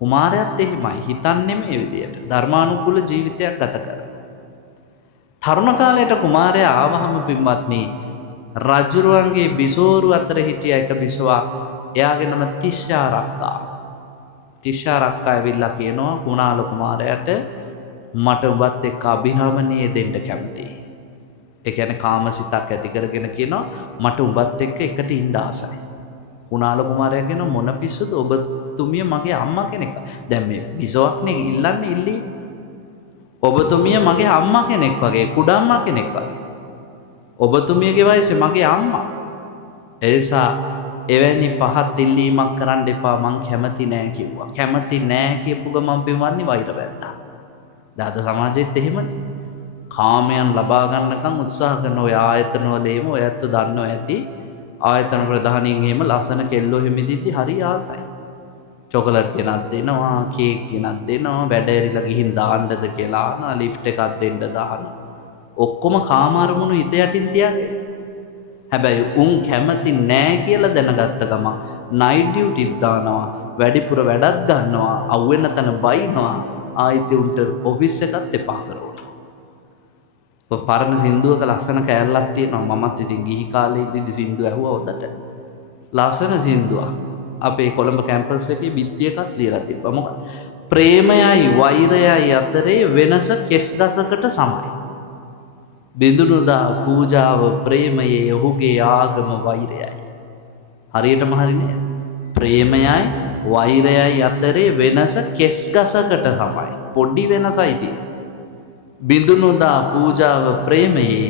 කුමාරයාත් එහෙමයි හිතන්නේ මේ විදියට ධර්මානුකූල ජීවිතයක් ගත කර. තරුණ කාලයට කුමාරයා ආවහම පින්වත්නි රජුරුවන්ගේ බිසෝරු අතර හිටිය එක බිසවා එයාගේ නම තිස්සාරක්කා. තිෂ්ඨාරක්කා ඇවිල්ලා කියනවා කුණාල කුමාරයාට මට ඔබත් එක්ක අභිරමණයේ දෙන්න කැමතියි. ඒ කියන්නේ කාමසිතක් ඇති කරගෙන කියනවා මට ඔබත් එක්ක එකට ඉන්න ආසයි. කුණාල කුමාරයා කියනවා මොන පිස්සුද ඔබතුමිය මගේ අම්මා කෙනෙක්. දැන් මේ විසවක්නේ ඉල්ලන්නේ ඉල්ලී. ඔබතුමිය මගේ අම්මා කෙනෙක් වගේ කුඩම්මා කෙනෙක් වගේ. ඔබතුමියගේ වයසේ මගේ අම්මා. ඒ නිසා එවැනි පහත් ඉල්ලීමක් කරන්න එපා මං කැමති නෑ කිව්වා. කැමති නෑ කියපු ගමන් පින්වත්නි වෛර වැද්දා. දාද සමාජෙත් එහෙමනේ. කාමයන් ලබා ගන්නකම් උත්සාහ කරන ඔය ආයතන වල එහෙම ඔයත් දන්නව ඇති. ආයතන ප්‍රධානීන් එහෙම ලස්සන කෙල්ලෝ හිමිදිද්දි හරි ආසයි. චොකලට් ගෙනත් දෙනවා, කේක් ගෙනත් දෙනවා, වැඩ ඇරිලා ගිහින් දාන්නද කියලා අහනවා, ලිෆ්ට් එකක් දෙන්න දානවා. ඔක්කොම කාම අරමුණු හිත යටින් තියාගෙන. හැබැයි උන් කැමති නෑ කියලා දැනගත්ත ගමන් නයිට් ඩියුටිත් දානවා, වැඩිපුර වැඩක් ගන්නවා, අවුවෙන තැන බයිනවා, ආයිත් උන්ට ඔෆිස් එකත් එපා කරනවා. පරණ සින්දුවක ලස්සන කෑල්ලක් තියෙනවා. මමත් ඉතින් ගිහි කාලේ ඉඳි සින්දුව ඇහුවා උදට. ලස්සන සින්දුවක්. අපේ කොළඹ කැම්පස් එකේ බිත්තියකත් ලියලා තිබ්බා. මොකද ප්‍රේමයයි වෛරයයි අතරේ වෙනස කෙස් ගසකට සමයි. බිඳුනුදා පූජාව ප්‍රේමයේ ඔහුගේ ආගම වෛරයයි. හරියටම හරි නේද? ප්‍රේමයයි වෛරයයි අතරේ වෙනස කෙස් ගසකට සමයි. පොඩි වෙනසයි තියෙන්නේ. බිඳුනුදා පූජාව ප්‍රේමයේ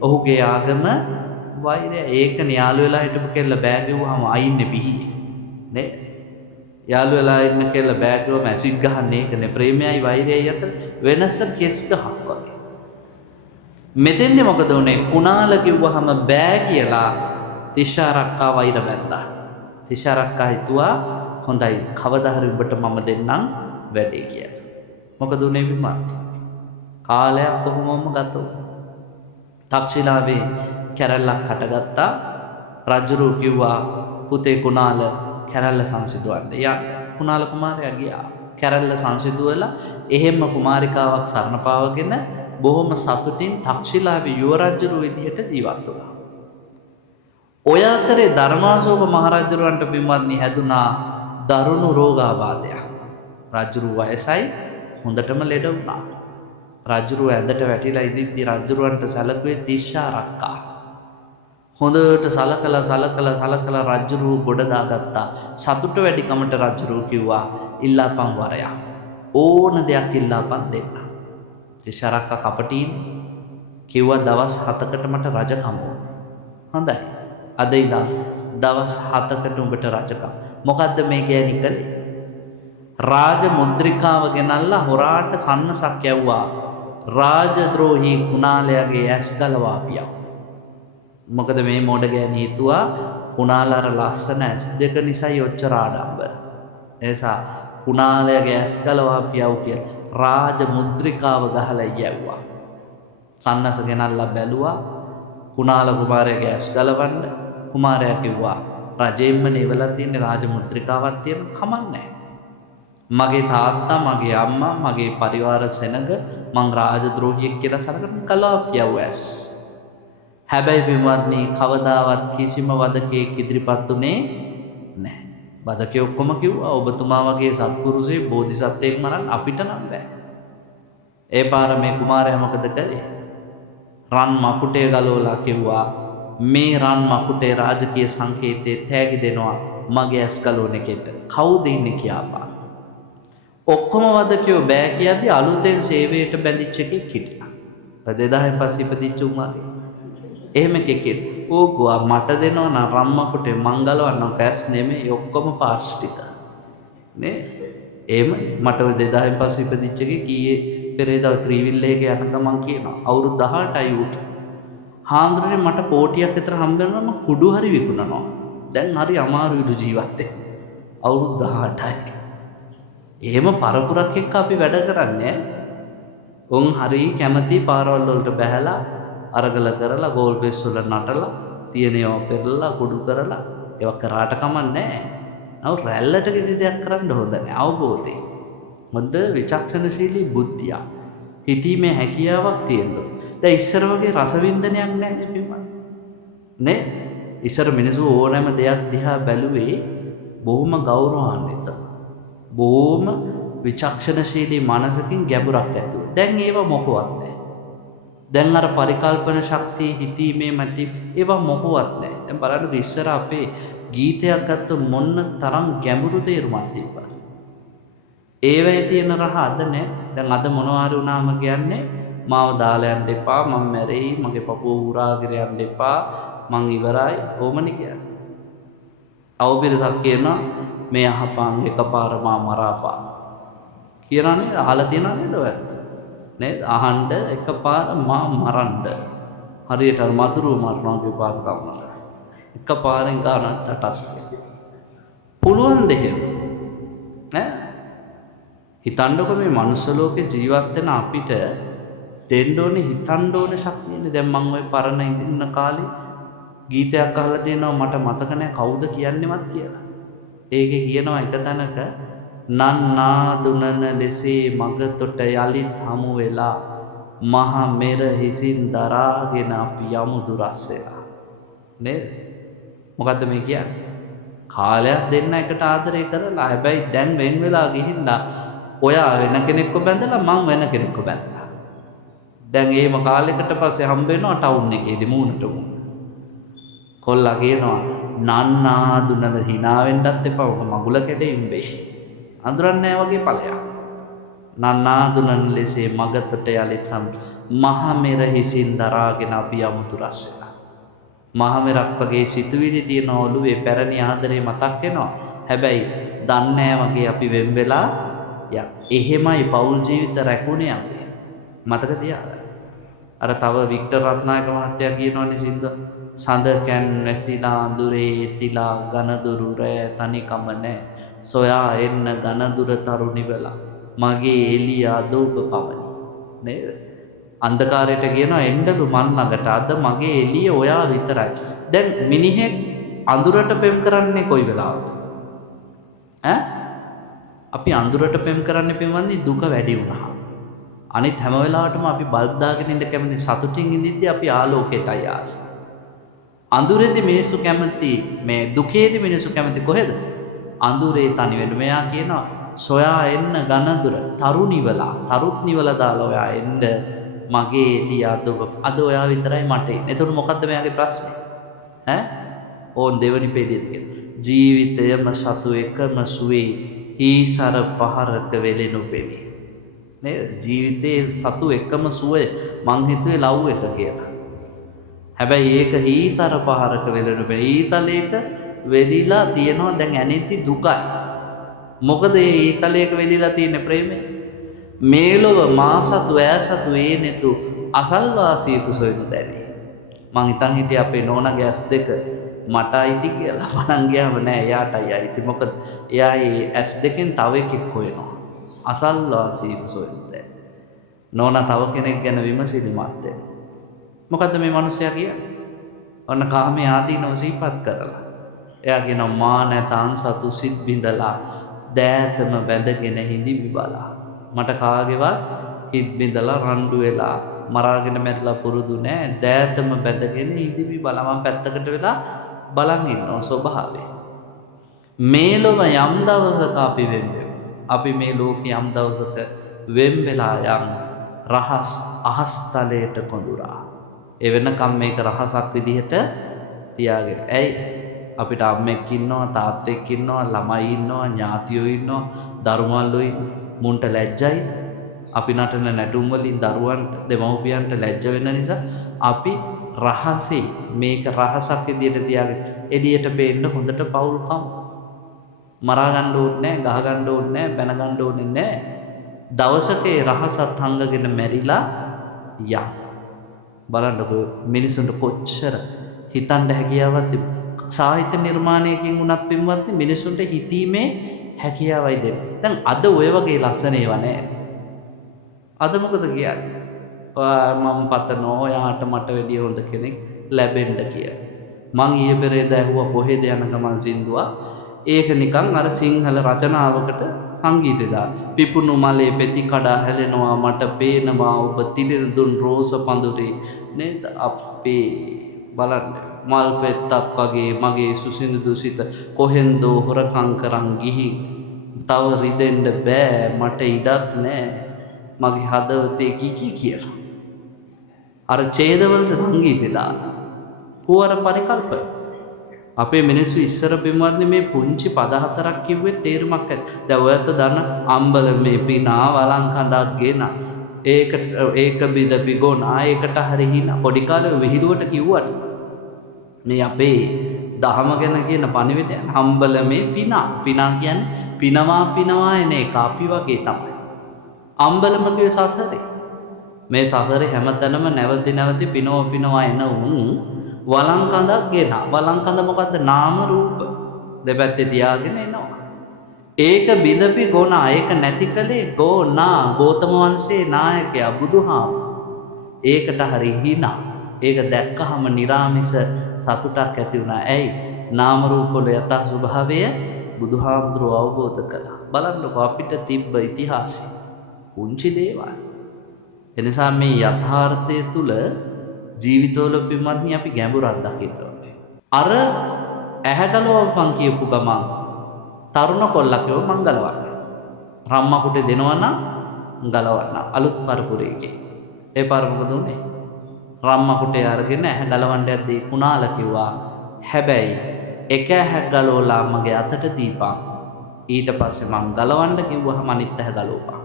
ඔහුගේ ආගම වෛරය. ඒක යාළු වෙලා හිටපු කෙල්ල බෑගුවාම අයින්නේ පිහියේ නේ. යාළු වෙලා ඉන්න කෙල්ල බෑගුවාම ඇසිඩ් ගහන්නේ ඒකනේ. ප්‍රේමයයි වෛරයයි අතර වෙනස කෙස් ගහක් වගේ. මෙතෙන්දි මොකද උනේ? කුණාල කිව්වහම බෑ කියලා තිෂාරක්කා වෛර වැද්දා. තිෂාරක්කා හිතුවා හොඳයි කවදා හරි ඔබට මම දෙන්නම් වැඩේ කියලා. මොකද උනේ විමත්? කාලයක් කොහොමම ගත වුණා. තක්ෂිලාවේ කැරැල්ලක් හටගත්තා. රජුරු කිව්වා පුතේ කුණාල කැරැල්ල සංසිඳවන්න. යා කුණාල කුමාරයා ගියා. කැරැල්ල සංසිඳුවලා එහෙම්ම කුමාරිකාවක් සරණ පාවගෙන බොහොම සතුටින් තක්ෂිලාවේ යුව රජුරු විදිහට ජීවත් වුණා. ඔය අතරේ ධර්මාශෝක මහරජුරවන්ට පින්වත්නි හැදුනා දරුණු රෝගාබාධයක්. රජුරු වයසයි හොඳටම ලෙඩ වුණා. රජුරු ඇඳට වැටිලා ඉඳිද්දි රජුරවන්ට සැලකුවේ තිෂ්ඨාරක්කා. හොඳට සලකලා රජුරු ගොඩ දාගත්තා. සතුට වැඩිකමට රජුරු කිව්වා ඉල්ලාපන් වරයක්. ඕන දෙයක් ඉල්ලාපන් දෙන්න. තිෂ්ඨාරක්කා කපටින් කිව්වා දවස් 7කට මට රජකම ඕන. හොඳයි. අද ඉඳන් දවස් 7කට උඹට රජකම. මොකද්ද මේ ගෑණි කළේ? රාජ මුද්‍රිකාව ගෙනල්ලා හොරාට සන්නසක් යවුවා. රාජද්‍රෝහී කුණාලයාගේ ඇස් ගලවා පියව. මොකද මේ මොඩ ගෑණි හිතුවා කුණාල අර ලස්සන ඇස් දෙක නිසායි ඔච්චර ආඩම්බර. එනිසා කුණාලයාගේ ඇස් ගලවා පියව කියලා රාජ මුද්‍රිකාව ගහලා යවුවා. සන්නස ගෙනල්ලා බැලුවා කුණාල කුමාරයාගේ ඇස් ගලවන්න. කුමාරයා කිව්වා රජෙන්ම නෙවලා තියෙන රාජ මුද්‍රිකාවක් තියෙන කමන්නේ. මගේ තාත්තා මගේ අම්මා මගේ පරිවාර සෙනඟ මං රාජද්‍රෝහියෙක් කියලා සලකන කලාව පියව් ඇස්. හැබැයි පින්වත්නි කවදාවත් කිසිම වදකෙක් ඉදිරිපත් උනේ නැහැ. වදකේ ඔක්කොම කිව්වා ඔබතුමා වගේ සත්පුරුෂයෙක් බෝධිසත්වයෙක් මරන්න අපිට නම් බෑ. ඒ පාර මේ කුමාරයා මොකද කළේ? රන් මකුටේ ගලවලා කිව්වා මේ රන් මකුටේ රාජකීය සංකේතයේ තෑගි දෙනවා මගේ ඇස් ගලවන එකට. කවුද ඉන්නේ කියපා. ඔක්කොම වදකියෝ බෑ කියද්දි අලුතෙන් සේවයට බැඳිච්ච එකෙක් හිටියා. 2000න් පස්සේ ඉපදිච්ච උමාගේ. එහෙම කෙකෙක් ඕගොවා මට දෙනවා නම් රම්මකුටේ මංගලවන්න කැස් නෙමෙයි ඔක්කොම පාර්ට්ස් ටික. නේ? එහෙම මට ඔය 2000න් පස්සේ ඉපදිච්ච එකේ කීයේ පෙරේදා ත්‍රිවිල් එකේ යන ගමන් කියනවා. අවුරුදු 18යි උට. හාන්දරේ මට කෝටියක් විතර හම්බ වෙනවා මම කුඩු හරි විකුණනවා. දැන් හරි අමාරුයිලු ජීවත් වෙන්න. අවුරුදු 18යි. එහෙම පරපුරක් එක්ක අපි වැඩ කරන්නේ. උන් හරි කැමති පාරවල් වලට බැහැලා අරගල කරලා ගෝල් බේස් වල නටලා තියෙනවා පෙරලා කුඩු කරලා ඒවා කරාට කමන්නේ නැහැ. නව රැල්ලට කිසි දෙයක් කරන්න හොඳ නැහැ. අවබෝධය. හොඳ විචක්ෂණශීලී බුද්ධිය. හිතීමේ හැකියාවක් තියෙනවා. දැන් ඉස්සර වගේ රසවින්දනයක් නැහැ නේ පින්වත්. නේ? ඉස්සර මිනිස්සු ඕනෑම දෙයක් දිහා බැලුවේ බොහොම ගෞරවාන්විතව. බොහොම විචක්ෂණශීලී මනසකින් ගැඹුරක් ඇතුව. දැන් ඒවා මොකවත් නැහැ. දැන් අර පරිකල්පන ශක්තිය හිතීමේ මැති ඒවා මොකවත් නැහැ. දැන් බලන්න ඉස්සර අපේ ගීතයක් ගත්ත මොන්න තරම් ගැඹුරු තේරුමක් තිබ්බා. ඒවැය තියෙන රහ අද නැහැ. දැන් අද මොනවාරි වුණාම කියන්නේ මාව දාලා යන්න එපා, මම මැරෙයි, මගේ පපුව උරාගෙන යන්න එපා, මං ඉවරයි, ඕමනේ කියන්නේ. අවබිරසක් කියනවා මේ අහපන් එකපාර මා මරාපා. කියනනේ අහලා තියෙනවා නේද ඔය ඇත්ත? නේද? අහන්න එකපාර මා මරන්න. හරියට මధుරව මරනවා විපාක කවුනල. එකපාරෙන් ගන්න චටස්. පුළුවන් දෙහෙම. ඈ හිතන්නකො මේ මනුස්ස ලෝකේ ජීවත් වෙන අපිට දෙන්න ඕනේ හිතන්න ඕනේ ශක්තියනේ. දැන් මම ওই පරණ ඉඳින්න කාලේ ගීතයක් අහලා තියෙනවා මට මතක නැහැ කවුද කියන්නේවත් කියලා. ඒකේ කියනවා එක තැනක නන්නාදුනන ලෙසේ මගතොට යලිත් හමු වෙලා මහ මෙර හිසින් දරාගෙන අපි යමු දුරස්සෙලා. නේද? මොකද්ද මේ කියන්නේ? කාලයක් දෙන්න එකට ආදරය කරලා හැබැයි දැන් වෙන් වෙලා ගිහිල්ලා ඔයා වෙන කෙනෙක්ව බැඳලා මං වෙන කෙනෙක්ව බැඳලා. දැන් එහෙම කාලයකට පස්සේ හම්බ වෙනවා ටවුන් එකේදී මූණට මූණ. කොල්ලා කියනවා නන්නාදුනන hina වෙන්නත් එපා ඔක මගුල කැඩේ උඹේ. අඳුරන්නේ නැහැ වගේ ඵලයක්. නන්නාදුනන ලෙසේ මගතට යලිත් හම් මහ මෙර හිසින් දරාගෙන අපි යමු දුරස්සෙලා. මහ මෙරක් වගේ සිතුවිලි තියෙන ඔළුවේ පැරණි ආදරේ මතක් වෙනවා. හැබැයි දන්නේ වගේ අපි වෙන් වෙලා එහෙමයි පෞල් ජීවිත රැකුනේ අපි. මතක තියාගන්න. අර තව වික්ටර් රත්නායක මහත්තයා කියනවානේ සින්ද සඳ කැන් වැසිලා අඳුරේ තිලා ඝනදුරු රෑ තනිකම නැ සොයා එන්න ඝනදුර තරුණිවලා මගේ එළිය අදෝප පවනි. නේද? අන්ධකාරයට කියනවා එන්නලු මන් ළඟට අද මගේ එළිය ඔයා විතරයි. දැන් මිනිහෙක් අඳුරට පෙම් කරන්නේ කොයි වෙලාවකද? ඈ අපි අඳුරට පෙම් කරන්නේ පෙම්වන්නේ දුක වැඩි වුණා. අනිත් හැම වෙලාවටම අපි බල්බ් දාගෙන ඉන්න කැමති සතුටින් ඉඳිද්දී අපි ආලෝකයටයි ආසයි. අඳුරේදී මිනිස්සු කැමති මේ දුකේදී මිනිස්සු කැමති කොහෙද? අඳුරේ තනි වෙන්න. මෙයා කියනවා සොයා එන්න ඝනදුර තරුණිවලා තරුත් නිවලා දාලා ඔයා එන්න මගේ එළිය අද ඔයා විතරයි මට එන්නේ. එතකොට මොකද්ද මෙයාගේ ප්‍රශ්නේ? ඈ ඕන් දෙවනි පේදීද කියලා. ජීවිතයම සතු එකම සුවේ හීසර පහරක වෙලෙනු පෙනේ. නේද? ජීවිතේ සතු එකම සුවේ මං හිතුවේ ලව් එක කියලා. හැබැයි ඒක හීසර පහරක වෙලෙනු පෙනේ. ඊතලයක වෙලිලා තියෙනවා දැන් ඇනෙති දුකයි. මොකද ඒ ඊතලයක වෙලිලා තියෙන ප්‍රේමය මේලොව මා සතු ඈ සතු ඒ නෙතු අසල්වාසී කුසොයිනු දැනේ. මං හිතන් හිටියේ අපේ නෝනාගේ ඇස් දෙක මට අයිති කියලා. මනන් ගියාම නෑ එයාටයි අයිති. මොකද එයා ඒ ඇස් දෙකෙන් තව එකෙක් හොයනවා. අසල්වාසී කුසොයිනු දැනේ. නෝනා තව කෙනෙක් ගැන විමසිලිමත් වෙනවා. මොකද්ද මේ මිනිසයා කියන්නේ? ඔන්න කාමයේ ආදීනව සිහිපත් කරලා. එයා කියනවා මා නැතන් සතු සිත් බිඳලා දෑතම බැඳගෙන හිඳි විබලා. මට කාගේවත් හිත් බිඳලා රණ්ඩු වෙලා මරාගෙන මැරිලා පුරුදු නෑ. දෑතම බැඳගෙන හිඳි විබලා මම පැත්තකට වෙලා බලන් ඉන්නවා ස්වභාවයෙන්. මේ ලොව යම් දවසක අපි වෙන් වෙමු. අපි මේ ලෝකේ යම් දවසක වෙන් වෙලා යම් රහස් අහස්තලයට කොඳුරා. ඒ වෙනකම් මේක රහසක් විදිහට තියාගෙන. ඇයි? අපිට අම්මෙක් ඉන්නවා, තාත්තෙක් ඉන්නවා, ළමයි ඉන්නවා, ඥාතියෝ ඉන්නවා, දරුමල්ලෝ මුන්ට ලැජ්ජයි. අපි නටන නැටුම් වලින් දරුවන්ට දෙමව්පියන්ට ලැජ්ජ වෙන නිසා අපි රහසේ මේක රහසක් විදිහට තියාගෙන එළියට පේන්න හොඳට පෞල්කම් මරා ගන්න ඕනේ නැහැ, ගහ ගන්න ඕනේ නැහැ, බැන ගන්න ඕනේ නැහැ. දවසක ඒ රහසත් හංගගෙන මැරිලා යම්. බලන්නකො මිනිසුන්ට කොච්චර හිතන්න හැකියාවක් තිබුණා. සාහිත්‍ය නිර්මාණයකින් උනත් පින්වත්නි මිනිසුන්ට හිතීමේ හැකියාවයි දෙන්නේ. දැන් අද ඔය වගේ ලස්සන ඒවා නැහැ. අද මොකද කියන්නේ? මම පතනවා ඔයාට මට වැඩිය හොඳ කෙනෙක් ලැබෙන්න කියලා. මං ඊයේ පෙරේද ඇහුවා කොහෙද යන ගමන් සින්දුවා. ඒක නිකන් අර සිංහල රචනාවකට සංගීතය දා. පිපුණු මලේ පෙති කඩා හැලෙනවා මට පේනවා ඔබ තිලිර දුන් රෝස පඳුරේ නේද අපේ බලන්න මල් පෙත්තක් වගේ මගේ සුසිඳු දුසිත කොහෙන්දෝ හොරකම් කරන් ගිහි තව රිදෙන්න බෑ මට ඉඩක් නෑ මගේ හදවතේ කිකි කියලා. අර ඡේදවලට සංගීතලා පුවර පරිකල්ප. අපේ මිනිස්සු ඉස්සර බිමවන්නේ මේ පුංචි පද හතරක් කිව්වේ තේරුමක් ඇති. දැන් ඔයත් දන්න අම්බල මේ පිනා වලං කඳක් ගෙන ඒක බිදපි ගොනා ඒකට හරි හින පොඩි කාලේ විහිළුවට කිව්වට මේ අපේ දහම ගැන කියන පණිවිඩය අම්බල මේ පිනා කියන්නේ පිනවා එන එක අපි වගේ තමයි. අම්බලම කිව්වේ සසරේ. මේ සසරේ හැමතැනම නැවති පිනවා එන උන් වලං කඳක් ගෙන. වලං කඳ මොකද්ද? නාම රූප දෙපැත්තේ තියාගෙන එනවා. ඒක බිඳපි ගොනා ඒක නැති කලේ ගෝනා ගෝතම වංශයේ නායකයා බුදුහාමුදුරුවෝ. ඒකට හරි හිනා. ඒක දැක්කහම නිරාමිස සතුටක් ඇති වුණා. ඇයි? නාම රූප වල යථා ස්වභාවය බුදුහාමුදුරුවෝ අවබෝධ කළා. බලන්නකො අපිට තිබ්බ ඉතිහාසය. පුංචි දේවල්. එනිසා මේ යථාර්ථය තුල ජීවිතවල පින්වත්නි අපි ගැඹුරක් දකින්න ඕනේ. අර ඇහැගලවපන් කියපු ගමන් තරුණ කොල්ලකව මං ගලවන්න. රම්මා කුටේ දෙනවා නම් ගලවන්න. අලුත් පරපුරේකේ. ඒ පාර මොකද උනේ? රම්මා කුටේ අරගෙන ඇහැ ගලවන්න යද්දී කුණාල කිව්වා හැබැයි එක ඇහැක් ගලවලා මගේ අතට දීපන්. ඊට පස්සේ මං ගලවන්න කිව්වහම අනිත් ඇහැ ගලවපන්.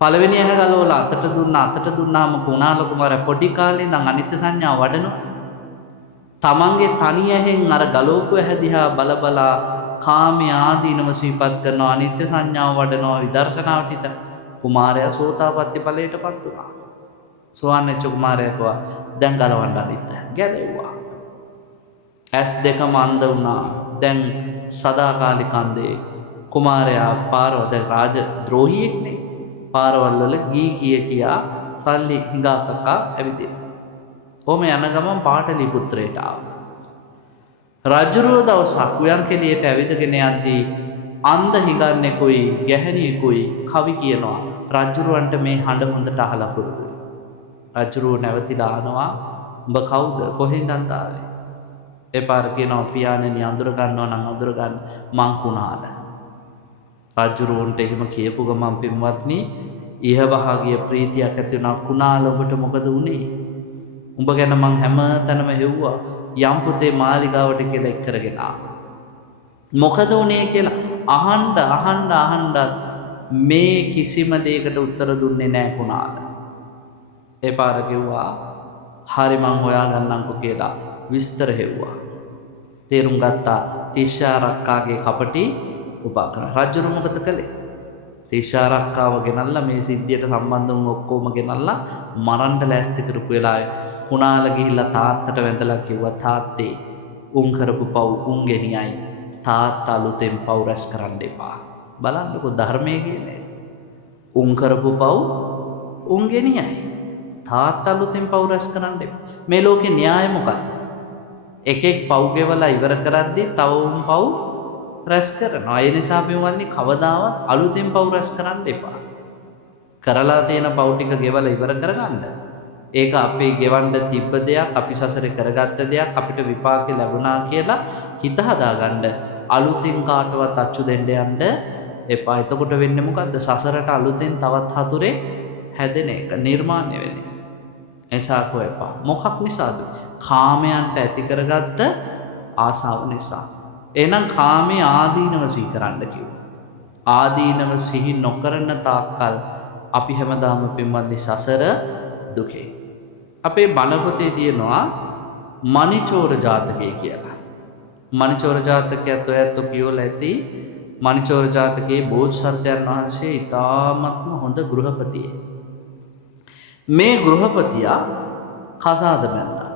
පළවෙනි ඇහැ ගලවලා අතට දුන්නාම කුණාල කුමාරයා පොඩි කාලේ ඉඳන් අනිත්‍ය සංඥාව වඩනවා. තමන්ගේ තනි ඇහෙන් අර ගලවපු ඇහැ දිහා බලබලා කාමයේ ආදීනව සිහිපත් කරනවා අනිත්‍ය සංඥාව වඩනවා විදර්ශනාවට හිත. කුමාරයා සෝතාපට්ටි ඵලයටපත් වුණා. සෝවාන් වෙච්ච කුමාරයා කිව්වා දැන් ගලවන්න අනිත් ගැලෙව්වා. ඇස් දෙකම අන්ධ වුණා. දැන් සදාකාලික අන්ධේ කුමාරයා පාරවල් රාජ ද්‍රෝහියෙක්නේ. පාරවල් වල ගී කියා සල්ලි හිඟා කකා ඇවිදින. කොහොම යන ගමන් පාටලි පුත්‍රයට ආවා. රජුරුව දවසක් උයන්කෙලියට ඇවිදගෙන යද්දී අන්ධ හිඟන්නෙකුයි ගැහණියෙකුයි කවි කියනවා. රජුරුවන්ට මේ හඬ හොඳට අහලා පුරුදුයි. රජුරුව නැවතිලා අහනවා උඹ කවුද? කොහෙන්ද ආවේ? ඒ පාර කියනවා පියාණෙනි අඳුර ගන්නවා නම් අඳුර ගන්න මං කුණාල. රජුරුවන්ට එහෙම කියපු ගමන් පින්වත්නි ඉහවහාගිය ප්‍රීතියක් ඇති වුණා. කුණාල ඔබට මොකද වුනේ? උඹ ගැන මං හැම තැනම හෙව්වා. යම් පුතේ මාලිගාවට කියලා එක් කරගෙන ආවා. මොකද උනේ කියලා අහන්න මේ කිසිම දෙයකට උත්තර දුන්නේ නැහැ කුණාල. ඒ පාර කිව්වා හරි මං හොයාගන්නම්කෝ කියලා විස්තර හෙව්වා. තේරුම් ගත්තා තිෂාරක්කාගේ කපටි උපකරණ. රජුරු මොකද කළේ? තිෂාරක්කාව ගෙනල්ලා මේ සිද්ධියට සම්බන්ධ වුන් ඔක්කොම ගෙනල්ලා මරන්න ලෑස්ති කරපු වෙලාවේ කුණාල ගිහිල්ලා තාත්තට වැඳලා කිව්වා තාත්තේ උන් කරපු පව් උන් ගෙනියයි. තාත්තා අලුතෙන් පව් රැස් කරන්න එපා. බලන්නකො ධර්මයේ කියන්නේ. උන් කරපු පව් උන් ගෙනියයි. තාත්තා අලුතෙන් පව් රැස් කරන්න එපා. මේ ලෝකේ න්‍යාය මොකක්ද? එකෙක් පව් ගෙවලා ඉවර කරද්දී තව උන් පව් රැස් කරනවා. ඒ නිසා අපි වන්නේ කවදාවත් අලුතෙන් පව් රැස් කරන්න එපා. කරලා තියෙන පව් ටික ගෙවලා ඉවර කරගන්න. ඒක අපේ ගෙවන්න තිබ්බ දෙයක්, අපි සසරේ කරගත්ත දෙයක්, අපිට විපාකේ ලැබුණා කියලා හිත හදාගන්න. අලුතින් කාටවත් අච්චු දෙන්න යන්න එපා. එතකොට වෙන්නේ මොකද්ද? සසරට අලුතෙන් තවත් හතුරේ හැදෙන එක, නිර්මාණය වෙන එක. එසා කොහෙපා. මොකක් නිසාද? කාමයන්ට ඇති කරගත්ත ආසාව නිසා. එහෙනම් කාමයේ ආදීනව සිහි කරන්න කිව්වා. ආදීනව සිහි නොකරන තාක්කල් අපි හැමදාම පින්වත්නි සසර දුකේ. අපේ බණ පොතේ තියෙනවා මණිචෝර ජාතකය කියලා. මණිචෝර ජාතකයත් ඔයත් කියවලා ඇති. මණිචෝර ජාතකයේ බෝධිසත්වයන් වහන්සේ ඉතාමත්ම හොඳ ගෘහපතියෙක්. මේ ගෘහපතියා කසාද බැන්දා.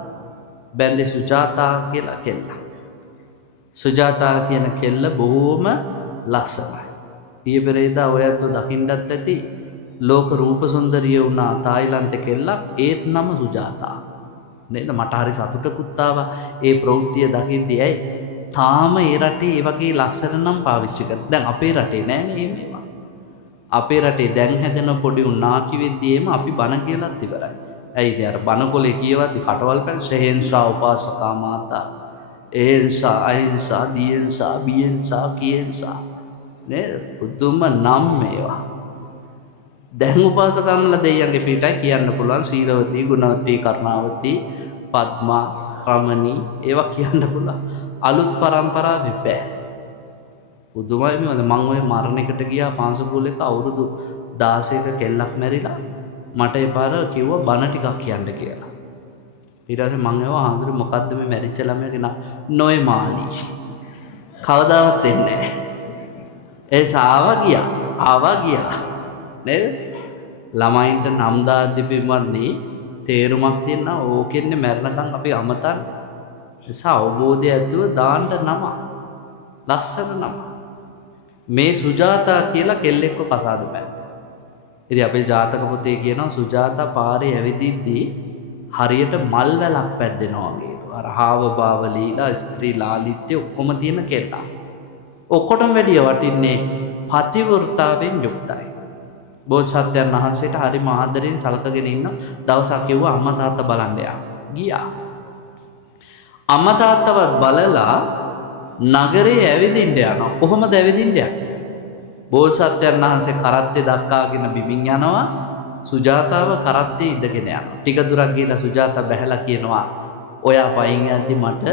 බැන්දේ සුජාතා කියලා කෙල්ල. සුජාතා කියන කෙල්ල බොහෝම ලස්සනයි. ඊයේ පෙරේදා ඔයත් දකින්නත් ඇති. ලෝක රූප සුන්දරිය වුණා තායිලන්තේ කෙල්ලක්. ඒත් නම සුජාතා. නේද? මට හරි සතුටකුත් ආවා ඒ ප්‍රවෘත්තිය දකිද්දී. ඇයි? තාම ඒ රටේ ඒ වගේ ලස්සන නම් පාවිච්චි කරන. දැන් අපේ රටේ නෑනේ එහෙම. අපේ රටේ දැන් හැදෙන පොඩි උන්නාකි වෙද්දීම අපි බණ කියලාත් ඉවරයි. ඇයි ඉතින් අර බණකොලේ කියවද්දි කටවල් පැන් ශේන්සා උපාසකා මාතා එහෙන්සා අහිංසා දියෙන්සා බියෙන්සා කියෙන්සා නේද? පුදුම නම් මේවා. දැන් උපාසකම්ලා දෙයියන්ගේ පිටයි කියන්න පුළුවන් සීලවතී, ගුණවතී, කරුණාවතී, පද්මා, රමණී ඒවා කියන්න පුළුවන්. අලුත් පරම්පරාවේ බෑ. පුදුමයි මේ මං ඔය මරණයකට ගියා පාංශුකූලෙක අවුරුදු 16ක කෙල්ලක් මැරිලා මට එපාර කිව්වා බණ ටිකක් කියන්න කියලා. ඊට පස්සේ මං ඒවා ආන්දර මොකද්ද මේ මැරිච්ච ළමයාගේ නම නොයි මාලි. කවදාවත් එන්නේ නැහැ. ඒ සාවා ගියා. නේද? ළමයින්ට නම් දාද්දි පින්වත්නි තේරුමක් තියෙනවා ඕකෙන්නේ මැරණකම් අපි අමතන නිසා අවබෝධය ඇතුව දාන්න නම ලස්සන නම මේ සුජාතා කියලා කෙල්ලෙක්ව කසාද පැත්තා. ඉතින් අපේ ජාතක පොතේ කියනවා සුජාතා පාරේ ඇවිදිද්දී හරියට මල් වැලක් පැද්දෙනවා වගේ. අර හාව භාව ලීලා ස්ත්‍රී ලාලිත්‍ය ඔක්කොම තියෙන කෙල්ලා. ඔක්කොටම වැඩිය වටින්නේ පතිවෘතාවෙන් යුක්තයි. බෝසත්යන් වහන්සේට හරිම ආදරෙන් සලකගෙන ඉන්න දවසක් කිව්වා අම්මා තාත්තා බලන්න ගියා. අම්මා තාත්තවත් බලලා නගරේ ඇවිදින්න යනවා. කොහොමද ඇවිදින්න යන්නේ? බෝසත්යන් වහන්සේ කරත්තේ දක්කාගෙන බිමින් යනවා. සුජාතාව කරත්තේ ඉඳගෙන යනවා. ටික දුරක් ගිහලා සුජාතා බැහැලා කියනවා ඔයා පයින් යද්දි මට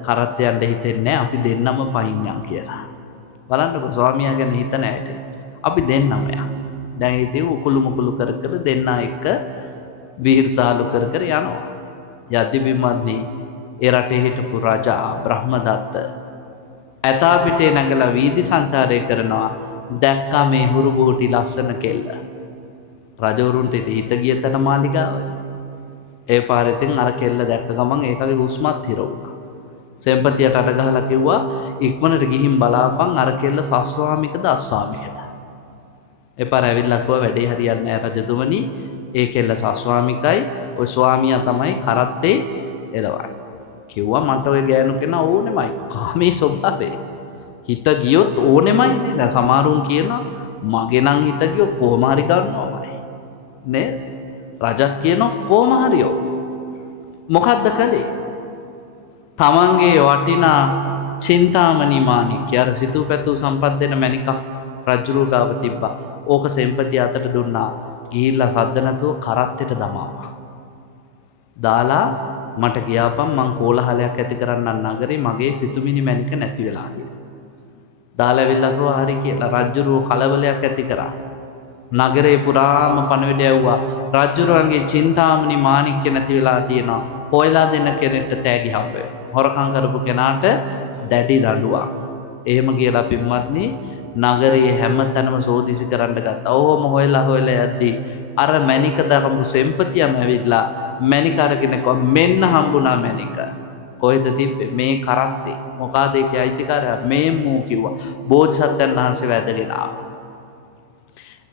කරත්තේ යන්න හිතෙන්නේ අපි දෙන්නම පයින් යන් කියලා. බලන්නකො ස්වාමියා ගැන හිතන ඇයට. අපි දෙන්නම යන්. දැන් ඉතින් උකුළු මුකුළු කර කර දෙන්නා එක්ක වීර්තාලු කර කර යනවා. යද්දි බිම්මද්දී ඒ රටේ හිටපු රජා බ්‍රහ්මදත්ත ඇතා පිටේ නැගලා වීදි සංචාරය කරනවා. දැක්කා මේ හුරු බෝටි ලස්සන කෙල්ල. රජවරුන්ට ඉතින් හිත ගිය තැන මාලිගාව. ඒ පාරේ ඉතින් අර කෙල්ල දැක්ක ගමන් ඒකගේ හුස්මත් හිර වුණා. සෙන්පතියට අඩ ගහලා කිව්වා ඉක්මනට ගිහින් බලාපන් අර කෙල්ල සස්වාමිකද අස්වාමිකද. ඒ පාර ඇවිල්ලා කිව්වා වැඩේ හරියන්නේ නැහැ රජතුමනි. ඒ කෙල්ල සස්වාමිකයි. ඔය ස්වාමියා තමයි කරත්තේ එලවන්නේ. කිව්වා මට ඔය ගෑනු කෙනා ඕනෙමයි. කාමී ස්වභාවය. හිත ගියොත් ඕනෙමයි නේ. දැන් සමහරුන් කියනවා මගේ නම් හිත ගියොත් කොහොම හරි ගන්නවමයි. නේ? රජක් කියනවා කොහොම හරියෝ. මොකද්ද කළේ? තමන්ගේ වටිනා චින්තාමණි මාණික්‍ය අර සිතූ පැතූ සම්පත් දෙන මණිකක් රජුරු ගාව තිබ්බා. ඕක සෙන්පති අතට දුන්නා. ගිහිල්ලා සද්ද නැතුව කරත්තෙට දමාවා. දාලා මට ගියාපම් මං කෝලහලයක් ඇති කරන්න නගරේ මගේ සිතුමිනි මැනික නැති වෙලා කියලා. දාලා ඇවිල්ලා කිව්වා හරි කියලා රජුරු කලබලයක් ඇති කරා. නගරේ පුරාම පණවිඩ ඇව්වා. රජුරුවන්ගේ චින්තාමණි මාණික්‍ය නැති වෙලා තියෙනවා. හොයලා දෙන්න කෙනෙක්ට තෑගි හම්බ වෙනවා. හොරකම් කරපු කෙනාට දැඩි දඬුවම්. එහෙම කියලා පින්වත්නි නගරයේ හැම තැනම සෝදිසි කරන්න ගත්තා. ඔහොම හොයලා යද්දී අර මැනික දරපු සෙන්පතියම ඇවිල්ලා මැනික අරගෙන මෙන්න හම්බුණා මැනික. කොහෙද තිබ්බේ? මේ කරත්තේ. මොකද ඒකේ අයිතිකාරයා මේ මූ කිව්වා. බෝධිසත්වයන් වහන්සේ වැදගෙන ආවා.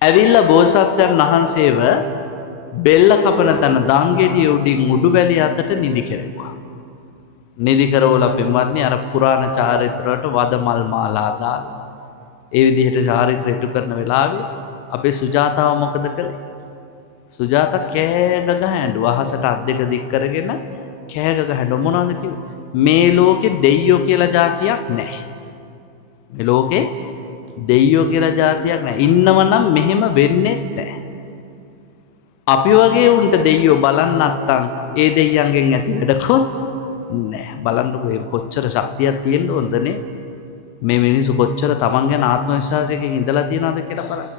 ඇවිල්ලා බෝසත්යන් වහන්සේව බෙල්ල කපන තැන දංගෙඩිය උඩින් උඩුබැලි අතට නිදි කෙරුවා. නිදි කරවලා පින්වත්නි අර පුරාණ චාරිත්‍රයට වදමල් මාලා දාලා ඒ විදිහට චාරිත්‍ර ඉටු කරන වෙලාවේ අපේ සුජාතාව මොකද කළේ? සුජාතා කෑ ගග හැඬුවා. අහසට අත් දෙක දික් කරගෙන කෑ ගග හැඬුවා. මොනවද කිව්වේ? මේ ලෝකේ දෙයියෝ කියලා જાතියක් නැහැ. මේ ලෝකේ දෙයියෝ කියලා જાතියක් නැහැ. ඉන්නවනම් මෙහෙම වෙන්නේ නැහැ. අපි වගේ උන්ට දෙයියෝ බලන්න නැත්තම් ඒ දෙයියන්ගෙන් ඇති වැඩකුත් නැහැ. බලන්නකෝ මේ කොච්චර ශක්තියක් තියෙන්න ඕනදනේ. මේ මිනිස්සු කොච්චර තමන් ගැන ආත්ම විශ්වාසයකින් ඉඳලා තියනවද කියලා බලන්න.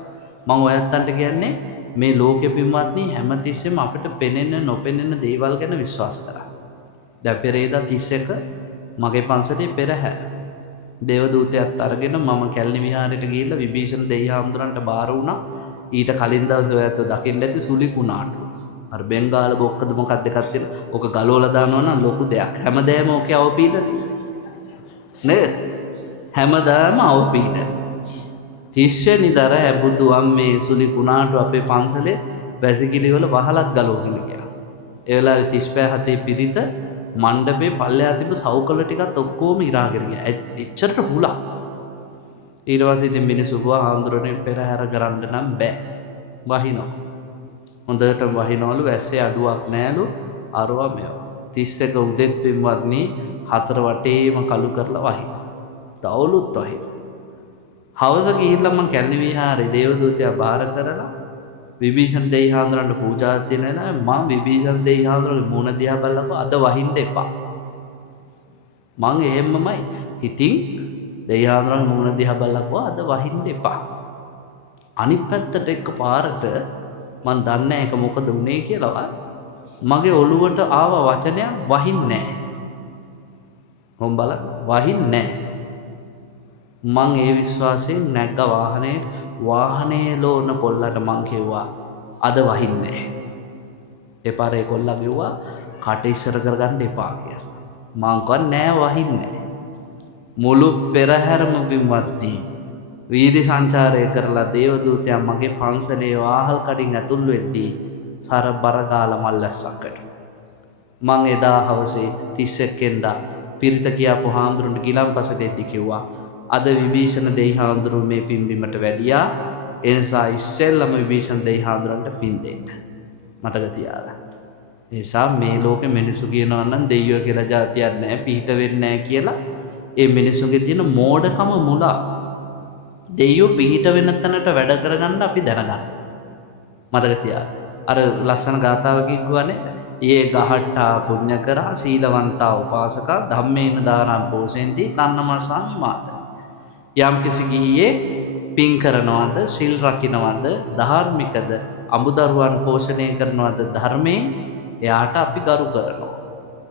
මම ඔයත්තන්ට කියන්නේ මේ ලෝකෙ පින්වත්නි හැමතිස්සෙම අපිට පෙනෙන නොපෙනෙන දේවල් ගැන විශ්වාස කරා. දැන් පෙරේදා 31 මගේ පන්සලේ පෙරහැර දේවදූතයත් අරගෙන මම කැලණි විහාරයට ගිහිල්ලා විභීෂණ දෙවිහාමුදුරන්ට බාර වුණා. ඊට කලින් දවසේ ඔයත් දකින්න ඇති සුලි කුණාටු. අර බෙන්ගාල බොක්කද මොකක්ද එකක් තියෙන. ඕක ගලවලා දානවා නම් ලොකු දෙයක්. හැමදේම ඕකේ අවපීඩන. නේද? හැමදාම අවපීඩන. 30 වෙනිදා හැබුදු අම්මේ සුලි කුණාටු අපේ පන්සලේ වැසිකිලි වල වහලත් ගලවගෙන ගියා. ඒ වෙලාවේ 35 7 පිරිත මණ්ඩපේ පල්ලෙහා තිබ්බ සවුකල ටිකත් ඔක්කොම ඉරාගෙන ගියා. එච්චරට හුලා. ඊට පස්සේ ඉතින් මිනිස්සු ගියා ආන්දරනේ පෙරහැර කරන්න නම් බෑ. වහිනවා. හොඳට වහිනවලු වැස්සේ අඩුවක් නෑලු අරවා මේවා. 31 උදෙත් පින්වත්නි 4 වටේම කළු කරලා වහිනවා. දවලුත් වහිනවා. හවස ගිහිල්ලා මං කැලණි විහාරේ දේවදූතයා බාර කරලා විභීෂණ දෙවිහාඳුරන්ට පූජා තියලා මං විභීෂණ දෙවිහාඳුරගේ මූණ දිහා බලලා අද වහින්න එපා. මං එහෙම්මමයි ඉතින් දෙවිහාඳුරගේ මූණ දිහා බලලා අද වහින්න එපා. අනිත් පැත්තට එකපාරට මං දන්නේ නැහැ ඒක මොකද උනේ කියලා. මගේ ඔළුවට ආව වචනයක් වහින්නේ නැහැ. මොම් බලන්න වහින්නේ නැහැ. මං ඒ විශ්වාසයෙන් නැග්ග වාහනේ ලෝන කොල්ලට මං කිව්වා අද වහින්නේ නැහැ. එපාර ඒ කොල්ලා කිව්වා කට ඉස්සර කරගන්න එපා කියලා. මං කිව්වා නෑ වහින්නේ නැහැ. මුළු පෙරහැරම බිම්වත්නි වීදි සංචාරය කරලා දේවදූතයා මගේ පන්සලේ වාහල් කඩින් ඇතුල් වෙද්දී සර බර ගාලා මල්ලස්සක්කට. මං එදා හවසේ 31 වෙනිදා පිරිත කියාපු හාමුදුරන්ට ගිලන්පස දෙද්දි කිව්වා අද විභීෂණ දෙවිහාඳුරුවෝ මේ පින්බිමට වැඩියා. ඒ නිසා ඉස්සෙල්ලම විභීෂණ දෙවිහාඳුරන්ට පින් දෙන්න. මතක තියාගන්න. ඒ නිසා මේ ලෝකෙ මිනිස්සු කියනවා නම් දෙයියෝ කියලා જાතියක් නැහැ, පිහිට වෙන්නේ නැහැ කියලා ඒ මිනිස්සුන්ගේ තියෙන මෝඩකම මුලා. දෙයියෝ පිහිට වෙන තැනට වැඩ කරගන්න අපි දැනගන්න. මතක තියාගන්න. අර ලස්සන ගාථාවකින් කියවනේ "යේ ගහට්ටා පුඤ්ඤ කරා සීලවන්තා උපාසකා ධම්මේන දානං පෝසෙන්ති තන්නමසං මාත." යම් කිසි ගිහියේ පින් කරනවද, සිල් රකින්නවද, ධාර්මිකද, අමුදරුවන් පෝෂණය කරනවද ධර්මයෙන් එයාට අපි ගරු කරනවා.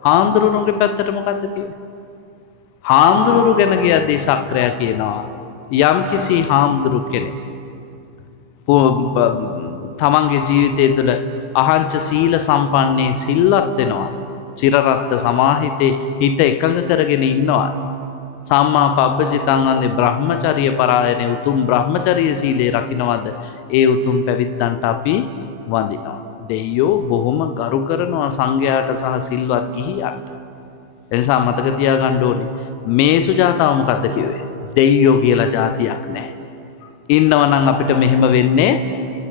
හාමුදුරුවෝගේ පැත්තට මොකද්ද කියන්නේ? හාමුදුරුවෝ ගැන කියද්දී සක්‍රය කියනවා යම් කිසි හාමුදුරු කෙනෙක් තමන්ගේ ජීවිතය තුළ අහංච සීල සම්පන්නේ සිල්වත් වෙනවා, චිරරත්ත සමාහිතේ හිත එකඟ කරගෙන ඉන්නවා, සම්මා පබ්බජිතං අන්දේ බ්‍රහ්මචර්ය පරායනේ උතුම් බ්‍රහ්මචර්ය සීලේ රකින්නවද ඒ උතුම් පැවිද්දන්ට අපි වඳිනවා. දෙයියෝ බොහොම ගරු කරනවා සංඝයාට සහ සිල්වත් ගිහියන්ට. එනිසා මතක තියාගන්න ඕනේ මේ සුජාතාව මොකද්ද කිව්වේ? දෙයියෝ කියලා જાතියක් නැහැ. ඉන්නවනම් අපිට මෙහෙම වෙන්නේ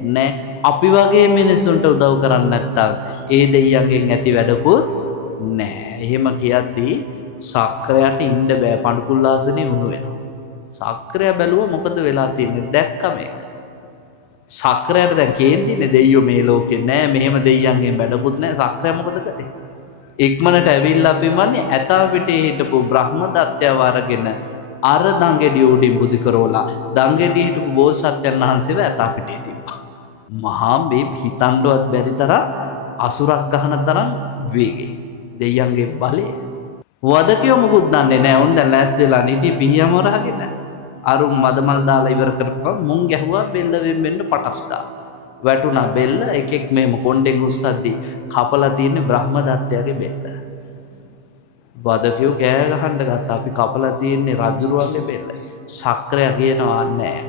නැහැ. අපි වගේ මිනිස්සුන්ට උදව් කරන්නේ නැත්තම් ඒ දෙයියන්ගෙන් ඇති වැඩකුත් නැහැ. එහෙම කියද්දී සක්‍රයට ඉන්න බෑ, පණුකුල්ලාසනේ උණු වෙනවා. සක්‍රය බැලුවා මොකද වෙලා තියෙන්නේ දැක්ක මේක. සක්‍රයට දැන් කේන්තිනේ දෙයියෝ මේ ලෝකේ නෑ, මෙහෙම දෙයියන්ගෙන් වැඩකුත් නෑ. සක්‍රය මොකද කරේ? ඉක්මනට ඇවිල්ලා පිමන්නේ ඇතා පිටේ හිටපු බ්‍රහ්මදත්තයව අරගෙන අර දංගෙඩිය උඩින් බුදි කරෝලා දංගෙඩිය හිටපු බෝසත්යන් වහන්සේව ඇතා පිටේ තිබ්බා. මහා මේ හිතන්නවත් බැරි තරම් අසුරක් ගහන තරම් වේගෙයි දෙයියන්ගේ බලය. වදකියෝ මුකුත් දන්නේ නැහැ. උන් දැන් ලෑස්ති වෙලා නිටි පිහියම හොරාගෙන අරුන් මදමල් දාලා ඉවර කරපුවා මුන් ගැහුවා බෙල්ල වෙන්න පටස්දා. වැටුණා බෙල්ල එකෙක් මෙහෙම කොණ්ඩෙන් උස්සද්දි කපලා තියෙන්නේ බ්‍රහ්මදත්තයාගේ බෙල්ල. වදකියෝ කෑ ගහන්න ගත්තා. අපි කපලා තියෙන්නේ රජුරුවන්ගේ බෙල්ල. සක්‍රය කියනවා නැහැ.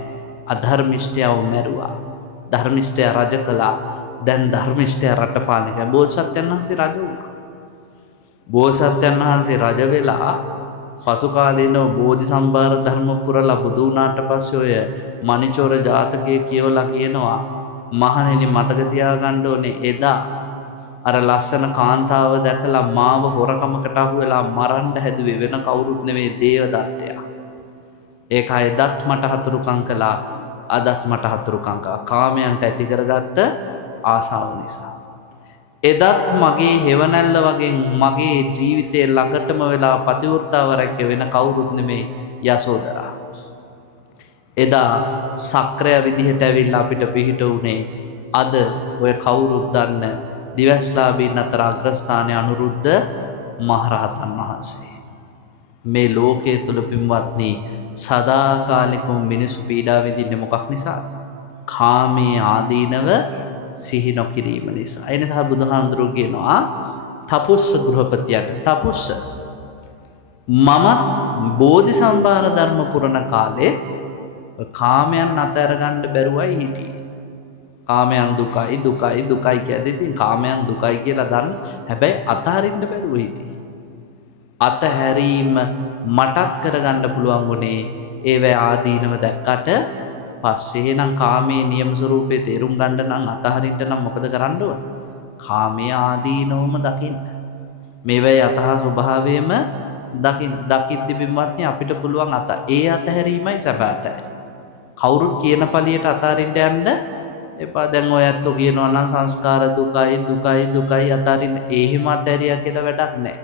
අධර්මිෂ්ඨයව මැරුවා. ධර්මිෂ්ඨයා රජ කළා. දැන් ධර්මිෂ්ඨයා රට පාලනය කරන බෝසත්යන් වහන්සේ රජ වුණා. බෝසත්යන් වහන්සේ රජ වෙලා පසු කාලේනෝ බෝධි සම්භාර ධර්ම පුරලා බුදු වුණාට පස්සේ ඔය මණිචෝර ජාතකයේ කියවලා කියනවා මහණෙනි මතක තියාගන්න ඕනේ එදා අර ලස්සන කාන්තාව දැකලා මාව හොරකමකට අහු වෙලා මරන්න හැදුවේ වෙන කවුරුත් නෙවෙයි දේවදත්තයා. ඒක එදත් මට හතුරුකම් කළා, අදත් මට හතුරුකම් කළා. කාමයන්ට ඇති කරගත්ත ආසාව නිසා. එදත් මගේ හෙවණැල්ල වගේ මගේ ජීවිතේ ළඟටම වෙලා පතිවෘතාවරක් වෙන කවුරුත් නෙමෙයි යසෝදරා. එදා සක්‍රය විදිහට ඇවිල්ලා අපිට පිහිට උනේ අද ඔය කවුරුත් දන්න දිවස්ලාභීන් අතර අග්‍රස්ථානයේ අනුරුද්ධ මහරහතන් වහන්සේ. මේ ලෝකයේ තුල පින්වත්නි සදාකාලිකව මිනිසු පීඩා විඳින්නේ මොකක් නිසාද? කාමයේ ආදීනව සිහි නොකිරීම නිසා. ඒ නිසා බුදුහාඳුරුවෝ කියනවා තපුස්ස ගෘහපතියට තපුස්ස මම බෝධි සම්භාර ධර්ම පුරණ කාලේ කාමයන් අතහැර ගන්න බැරුවයි හිටියේ. කාමයන් දුකයි දුකයි දුකයි කියද්දී ඉතින් කාමයන් දුකයි කියලා දන්න. හැබැයි අතහරින්න බැරුව හිටියේ. අතහැරීම මටත් කරගන්න පුළුවන් වුණේ ඒවැ ආදීනව දැක්කට පස්සේ. නම් කාමයේ නියම ස්වરૂපේ තේරුම් ගන්න නම් අතහරින්න නම් මොකද කරන්න ඕන? කාමයේ ආදීනවම දකින්න. මේවැ යථා ස්වභාවයම දකිද්දි පින්වත්නි අපිට පුළුවන් ඒ අතහැරීමයි සැබෑ අතහැරීම. කවුරුත් කියන පළියට අතාරින්න යන්න එපා. දැන් ඔය ඇත්තෝ කියනවා නම් සංස්කාර දුකයි දුකයි දුකයි අතාරින්න. එහෙම අතෑරියා කියලා වැඩක් නැහැ.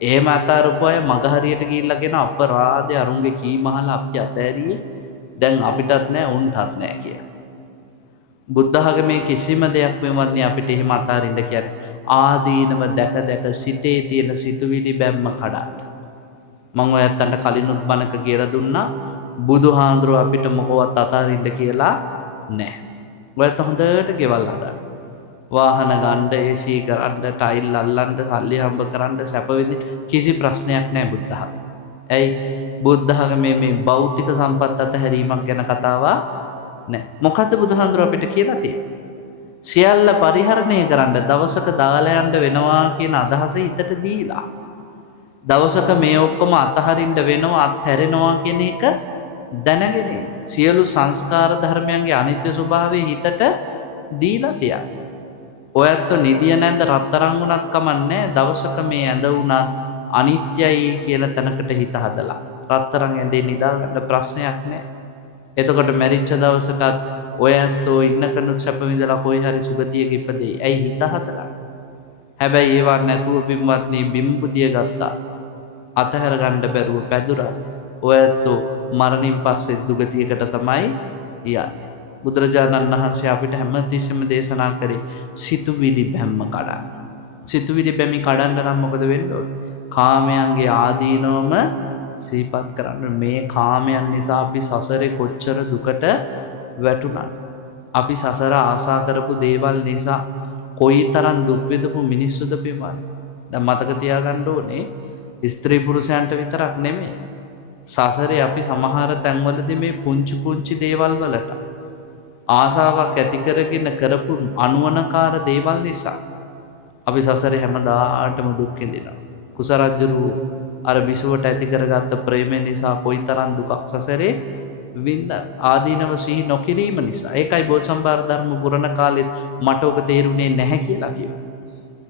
එහෙම අතාරපු අය මග හරියට ගිහිල්ලා කියන අපරාධය අරුන්ගේ කී මහලා අපි අතෑරියේ. දැන් අපිටත් නැහැ උන්ටත් නැහැ කියලා. බුද්ධ ආගමේ කිසිම දෙයක් මෙවන්නේ අපිට එහෙම අතාරින්න කියන්නේ ආදීනව දැක දැක සිතේ තියෙන සිතුවිලි බැම්ම කඩන්න. මම ඔය ඇත්තන්ට කලිනුත් බණක කියලා දුන්නා බුදුහාඳුරුව අපිට මොකවත් අතාරින්න කියලා නැහැ. ඔයත් හොඳට ගෙවල් හදන්න. වාහන ගන්න, AC කරන්න, ටයිල් අල්ලන්න, සල්ලි හම්බ කරන්න, සැප විඳින්න කිසි ප්‍රශ්නයක් නැහැ බුද්ධ ආගමේ. ඇයි? බුද්ධ ආගමේ මේ භෞතික සම්පත් අතහැරීමක් ගැන කතාවක් නැහැ. මොකද්ද බුදුහාඳුරුව අපිට කියලා තියෙන්නේ? සියල්ල පරිහරණය කරන්න දවසක දාලා යන්න වෙනවා කියන අදහස හිතට දීලා. දවසක මේ ඔක්කොම අතහරින්න වෙනවා, අත්හැරෙනවා කියන එක දැනගෙන සියලු සංස්කාර ධර්මයන්ගේ අනිත්‍ය ස්වභාවය හිතට දීලා තියන්න. ඔයත් නිදිය නැන්ද රත්තරන් වුණත් කමන්නේ දවසක මේ ඇඳ වුණත් අනිත්‍යයි කියන තැනකට හිත හදලා රත්තරන් ඇඳේ නිදාගන්න ප්‍රශ්නයක් නැහැ. එතකොට මැරිච්ච දවසටත් ඔය ඇත්තෝ ඉන්නකනුත් සැප විඳලා කොයි හරි සුගතියක ඉපදෙයි. ඇයි හිත හදලා? හැබැයි ඒවා නැතුව බිම්වත්නි බිම්පුදිය ගත්තා. අතහැර ගන්න බැරුව පැදුරා. ඔය ඇත්තෝ මරණින් පස්සේ දුගතියකට තමයි යන්නේ. බුදුරජාණන් වහන්සේ අපිට හැමතිස්සෙම දේශනා කරේ සිතුවිලි බැම්ම කඩන්න. සිතුවිලි බැමි කඩන්න නම් මොකද වෙන්න ඕනේ? කාමයන්ගේ ආදීනවම සිහිපත් කරන්න. මේ කාමයන් නිසා අපි සසරේ කොච්චර දුකට වැටුණා. අපි සසර ආසා කරපු දේවල් නිසා කොයිතරම් දුක් විඳපු මිනිස්සුද පින්වත්. දැන් මතක තියාගන්න ඕනේ ස්ත්‍රී පුරුෂයන්ට විතරක් නෙමෙයි. සසරේ අපි සමහර තැන්වලදී මේ පුංචි පුංචි දේවල් වලට ආසාවක් ඇති කරගෙන කරපු අනුවනකාර දේවල් නිසා අපි සසරේ හැමදාටම දුක් විඳිනවා. කුසරජ්ජුරු අර විසුවට ඇති කරගත්ත ප්‍රේමය නිසා කොයිතරම් දුකක් සසරේ විඳ ආදීනව සිහි නොකිරීම නිසා. ඒකයි බෝසම්පාර ධර්ම පුරණ කාලෙත් මට ඔක තේරුනේ නැහැ කියලා කිව්වා.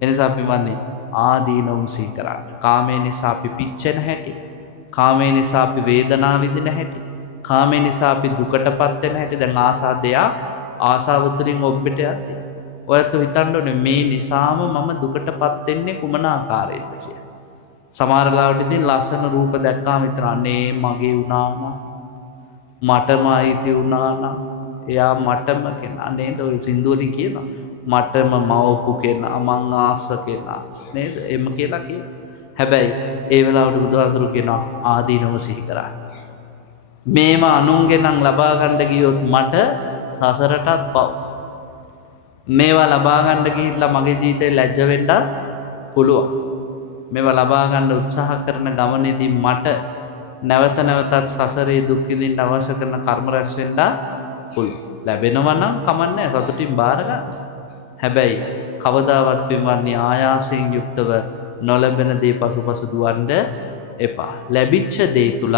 එනිසා අපි වන්නේ ආදීනවම සිහි කරන්න. කාමයේ නිසා අපි පිච්චෙන හැටි, කාමයේ නිසා අපි වේදනාව විඳින හැටි, කාමයේ නිසා අපි දුකටපත් වෙන හැටි. දැන් ආසා දෙයක් ආසාව තුළින් ඔබට යද්දී ඔයත් හිතන්න ඕනේ මේ නිසාම මම දුකටපත් වෙන්නේ කුමන ආකාරයෙන්ද කියලා. සමහර ලාවට ඉතින් ලස්සන රූප දැක්කාම විතර අනේ මගේ වුණා නම් මටම අයිති වුණා නම් එයා මටම කෙනා නේද? ඔය සින්දුවලින් කියනවා මටම මවපු කෙනා මං ආස කෙනා නේද? එම කියලා කියනවා. හැබැයි ඒ වෙලාවට බුදුහාමුදුරු කියනවා ආදීනව සිහි කරන්න. මේව අනුන්ගෙන් නම් ලබා ගන්න ගියොත් මට සසරටත් පව්. මේවා ලබා ගන්න ගිහිල්ලා මගේ ජීවිතේ ලැජ්ජ වෙන්නත් පුළුවන්. මේවා ලබා ගන්න උත්සාහ කරන ගමනේදී මට නැවත නැවතත් සසරේ දුක් විඳින්න අවශ්‍ය කරන කර්ම රැස් වෙන්න පුළුවන්. ලැබෙනවා නම් කමන්නේ සතුටින් බාර ගන්න. හැබැයි කවදාවත් බිම්වන්නේ ආයාසයෙන් යුක්තව නොලැබෙන දේ පසුපස දුවන්න එපා. ලැබිච්ච දේ තුල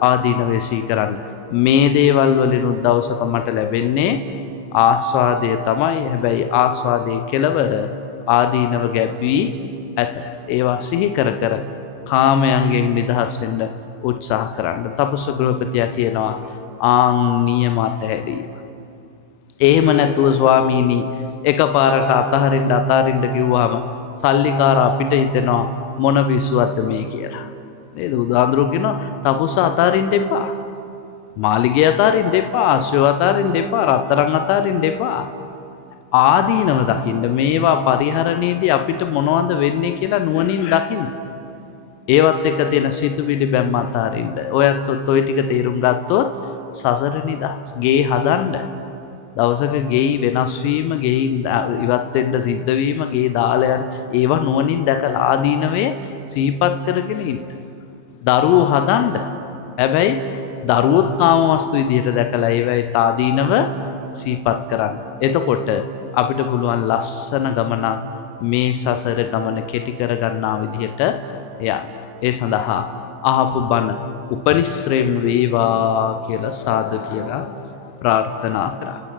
ආදීනව සිහි කරන්න. මේ දේවල් වලින් දවසක මට ලැබෙන්නේ ආස්වාදය තමයි. හැබැයි ආස්වාදයේ කෙලවර ආදීනව ගැබ්වී ඇත. ඒවා සිහි කර කර කාමයන්ගෙන් නිදහස් වෙන්න උත්සාහ කරන්න. තපස්ස ගෘහපතියා කියනවා ආන් නියම අතහැරීම. එහෙම නැතුව ස්වාමීනි එකපාරට අතහරින්න කිව්වම සල්ලිකාර අපිට හිතෙනවා මොන විශ්වත්ද මේ කියලා. නේද? උදාහරණයක් කියනවා තපස්ස අතහරින්න එපා. මාලිගය අතහරින්න එපා. ආශ්‍රය අතහරින්න එපා. රත්තරන් අතහරින්න එපා. ආදීනව දකින්න. මේවා පරිහරණයේදී අපිට මොනවද වෙන්නේ කියලා නුවණින් දකින්න. ඒවත් එක්ක තියෙන සිතුවිලි බැම්ම අතහරින්න. ඔයත් ඔය ටික තේරුම් ගත්තොත් සසර නිදහස්. ගේ හදන්න. දවසක ගෙයි වෙනස් වීම, ගෙයි ඉවත් වෙන්න සිද්ධ වීම, ගේ දාලා යන ඒවා නුවණින් දැකලා ආදීනවේ සීපත් කරගෙන ඉන්න. දරුවෝ හදන්න. හැබැයි දරුවොත් කාම වස්තු විදිහට දැකලා ඒවයි ආදීනව සීපත් කරන්න. එතකොට අපිට පුළුවන් ලස්සන ගමන මේ සසර ගමන කෙටි කර ගන්නා විදිහට ඒ සඳහා අහපු බණ උපනිශ්‍රේම වේවා කියලා සාදු කියලා ප්‍රාර්ථනා කරා.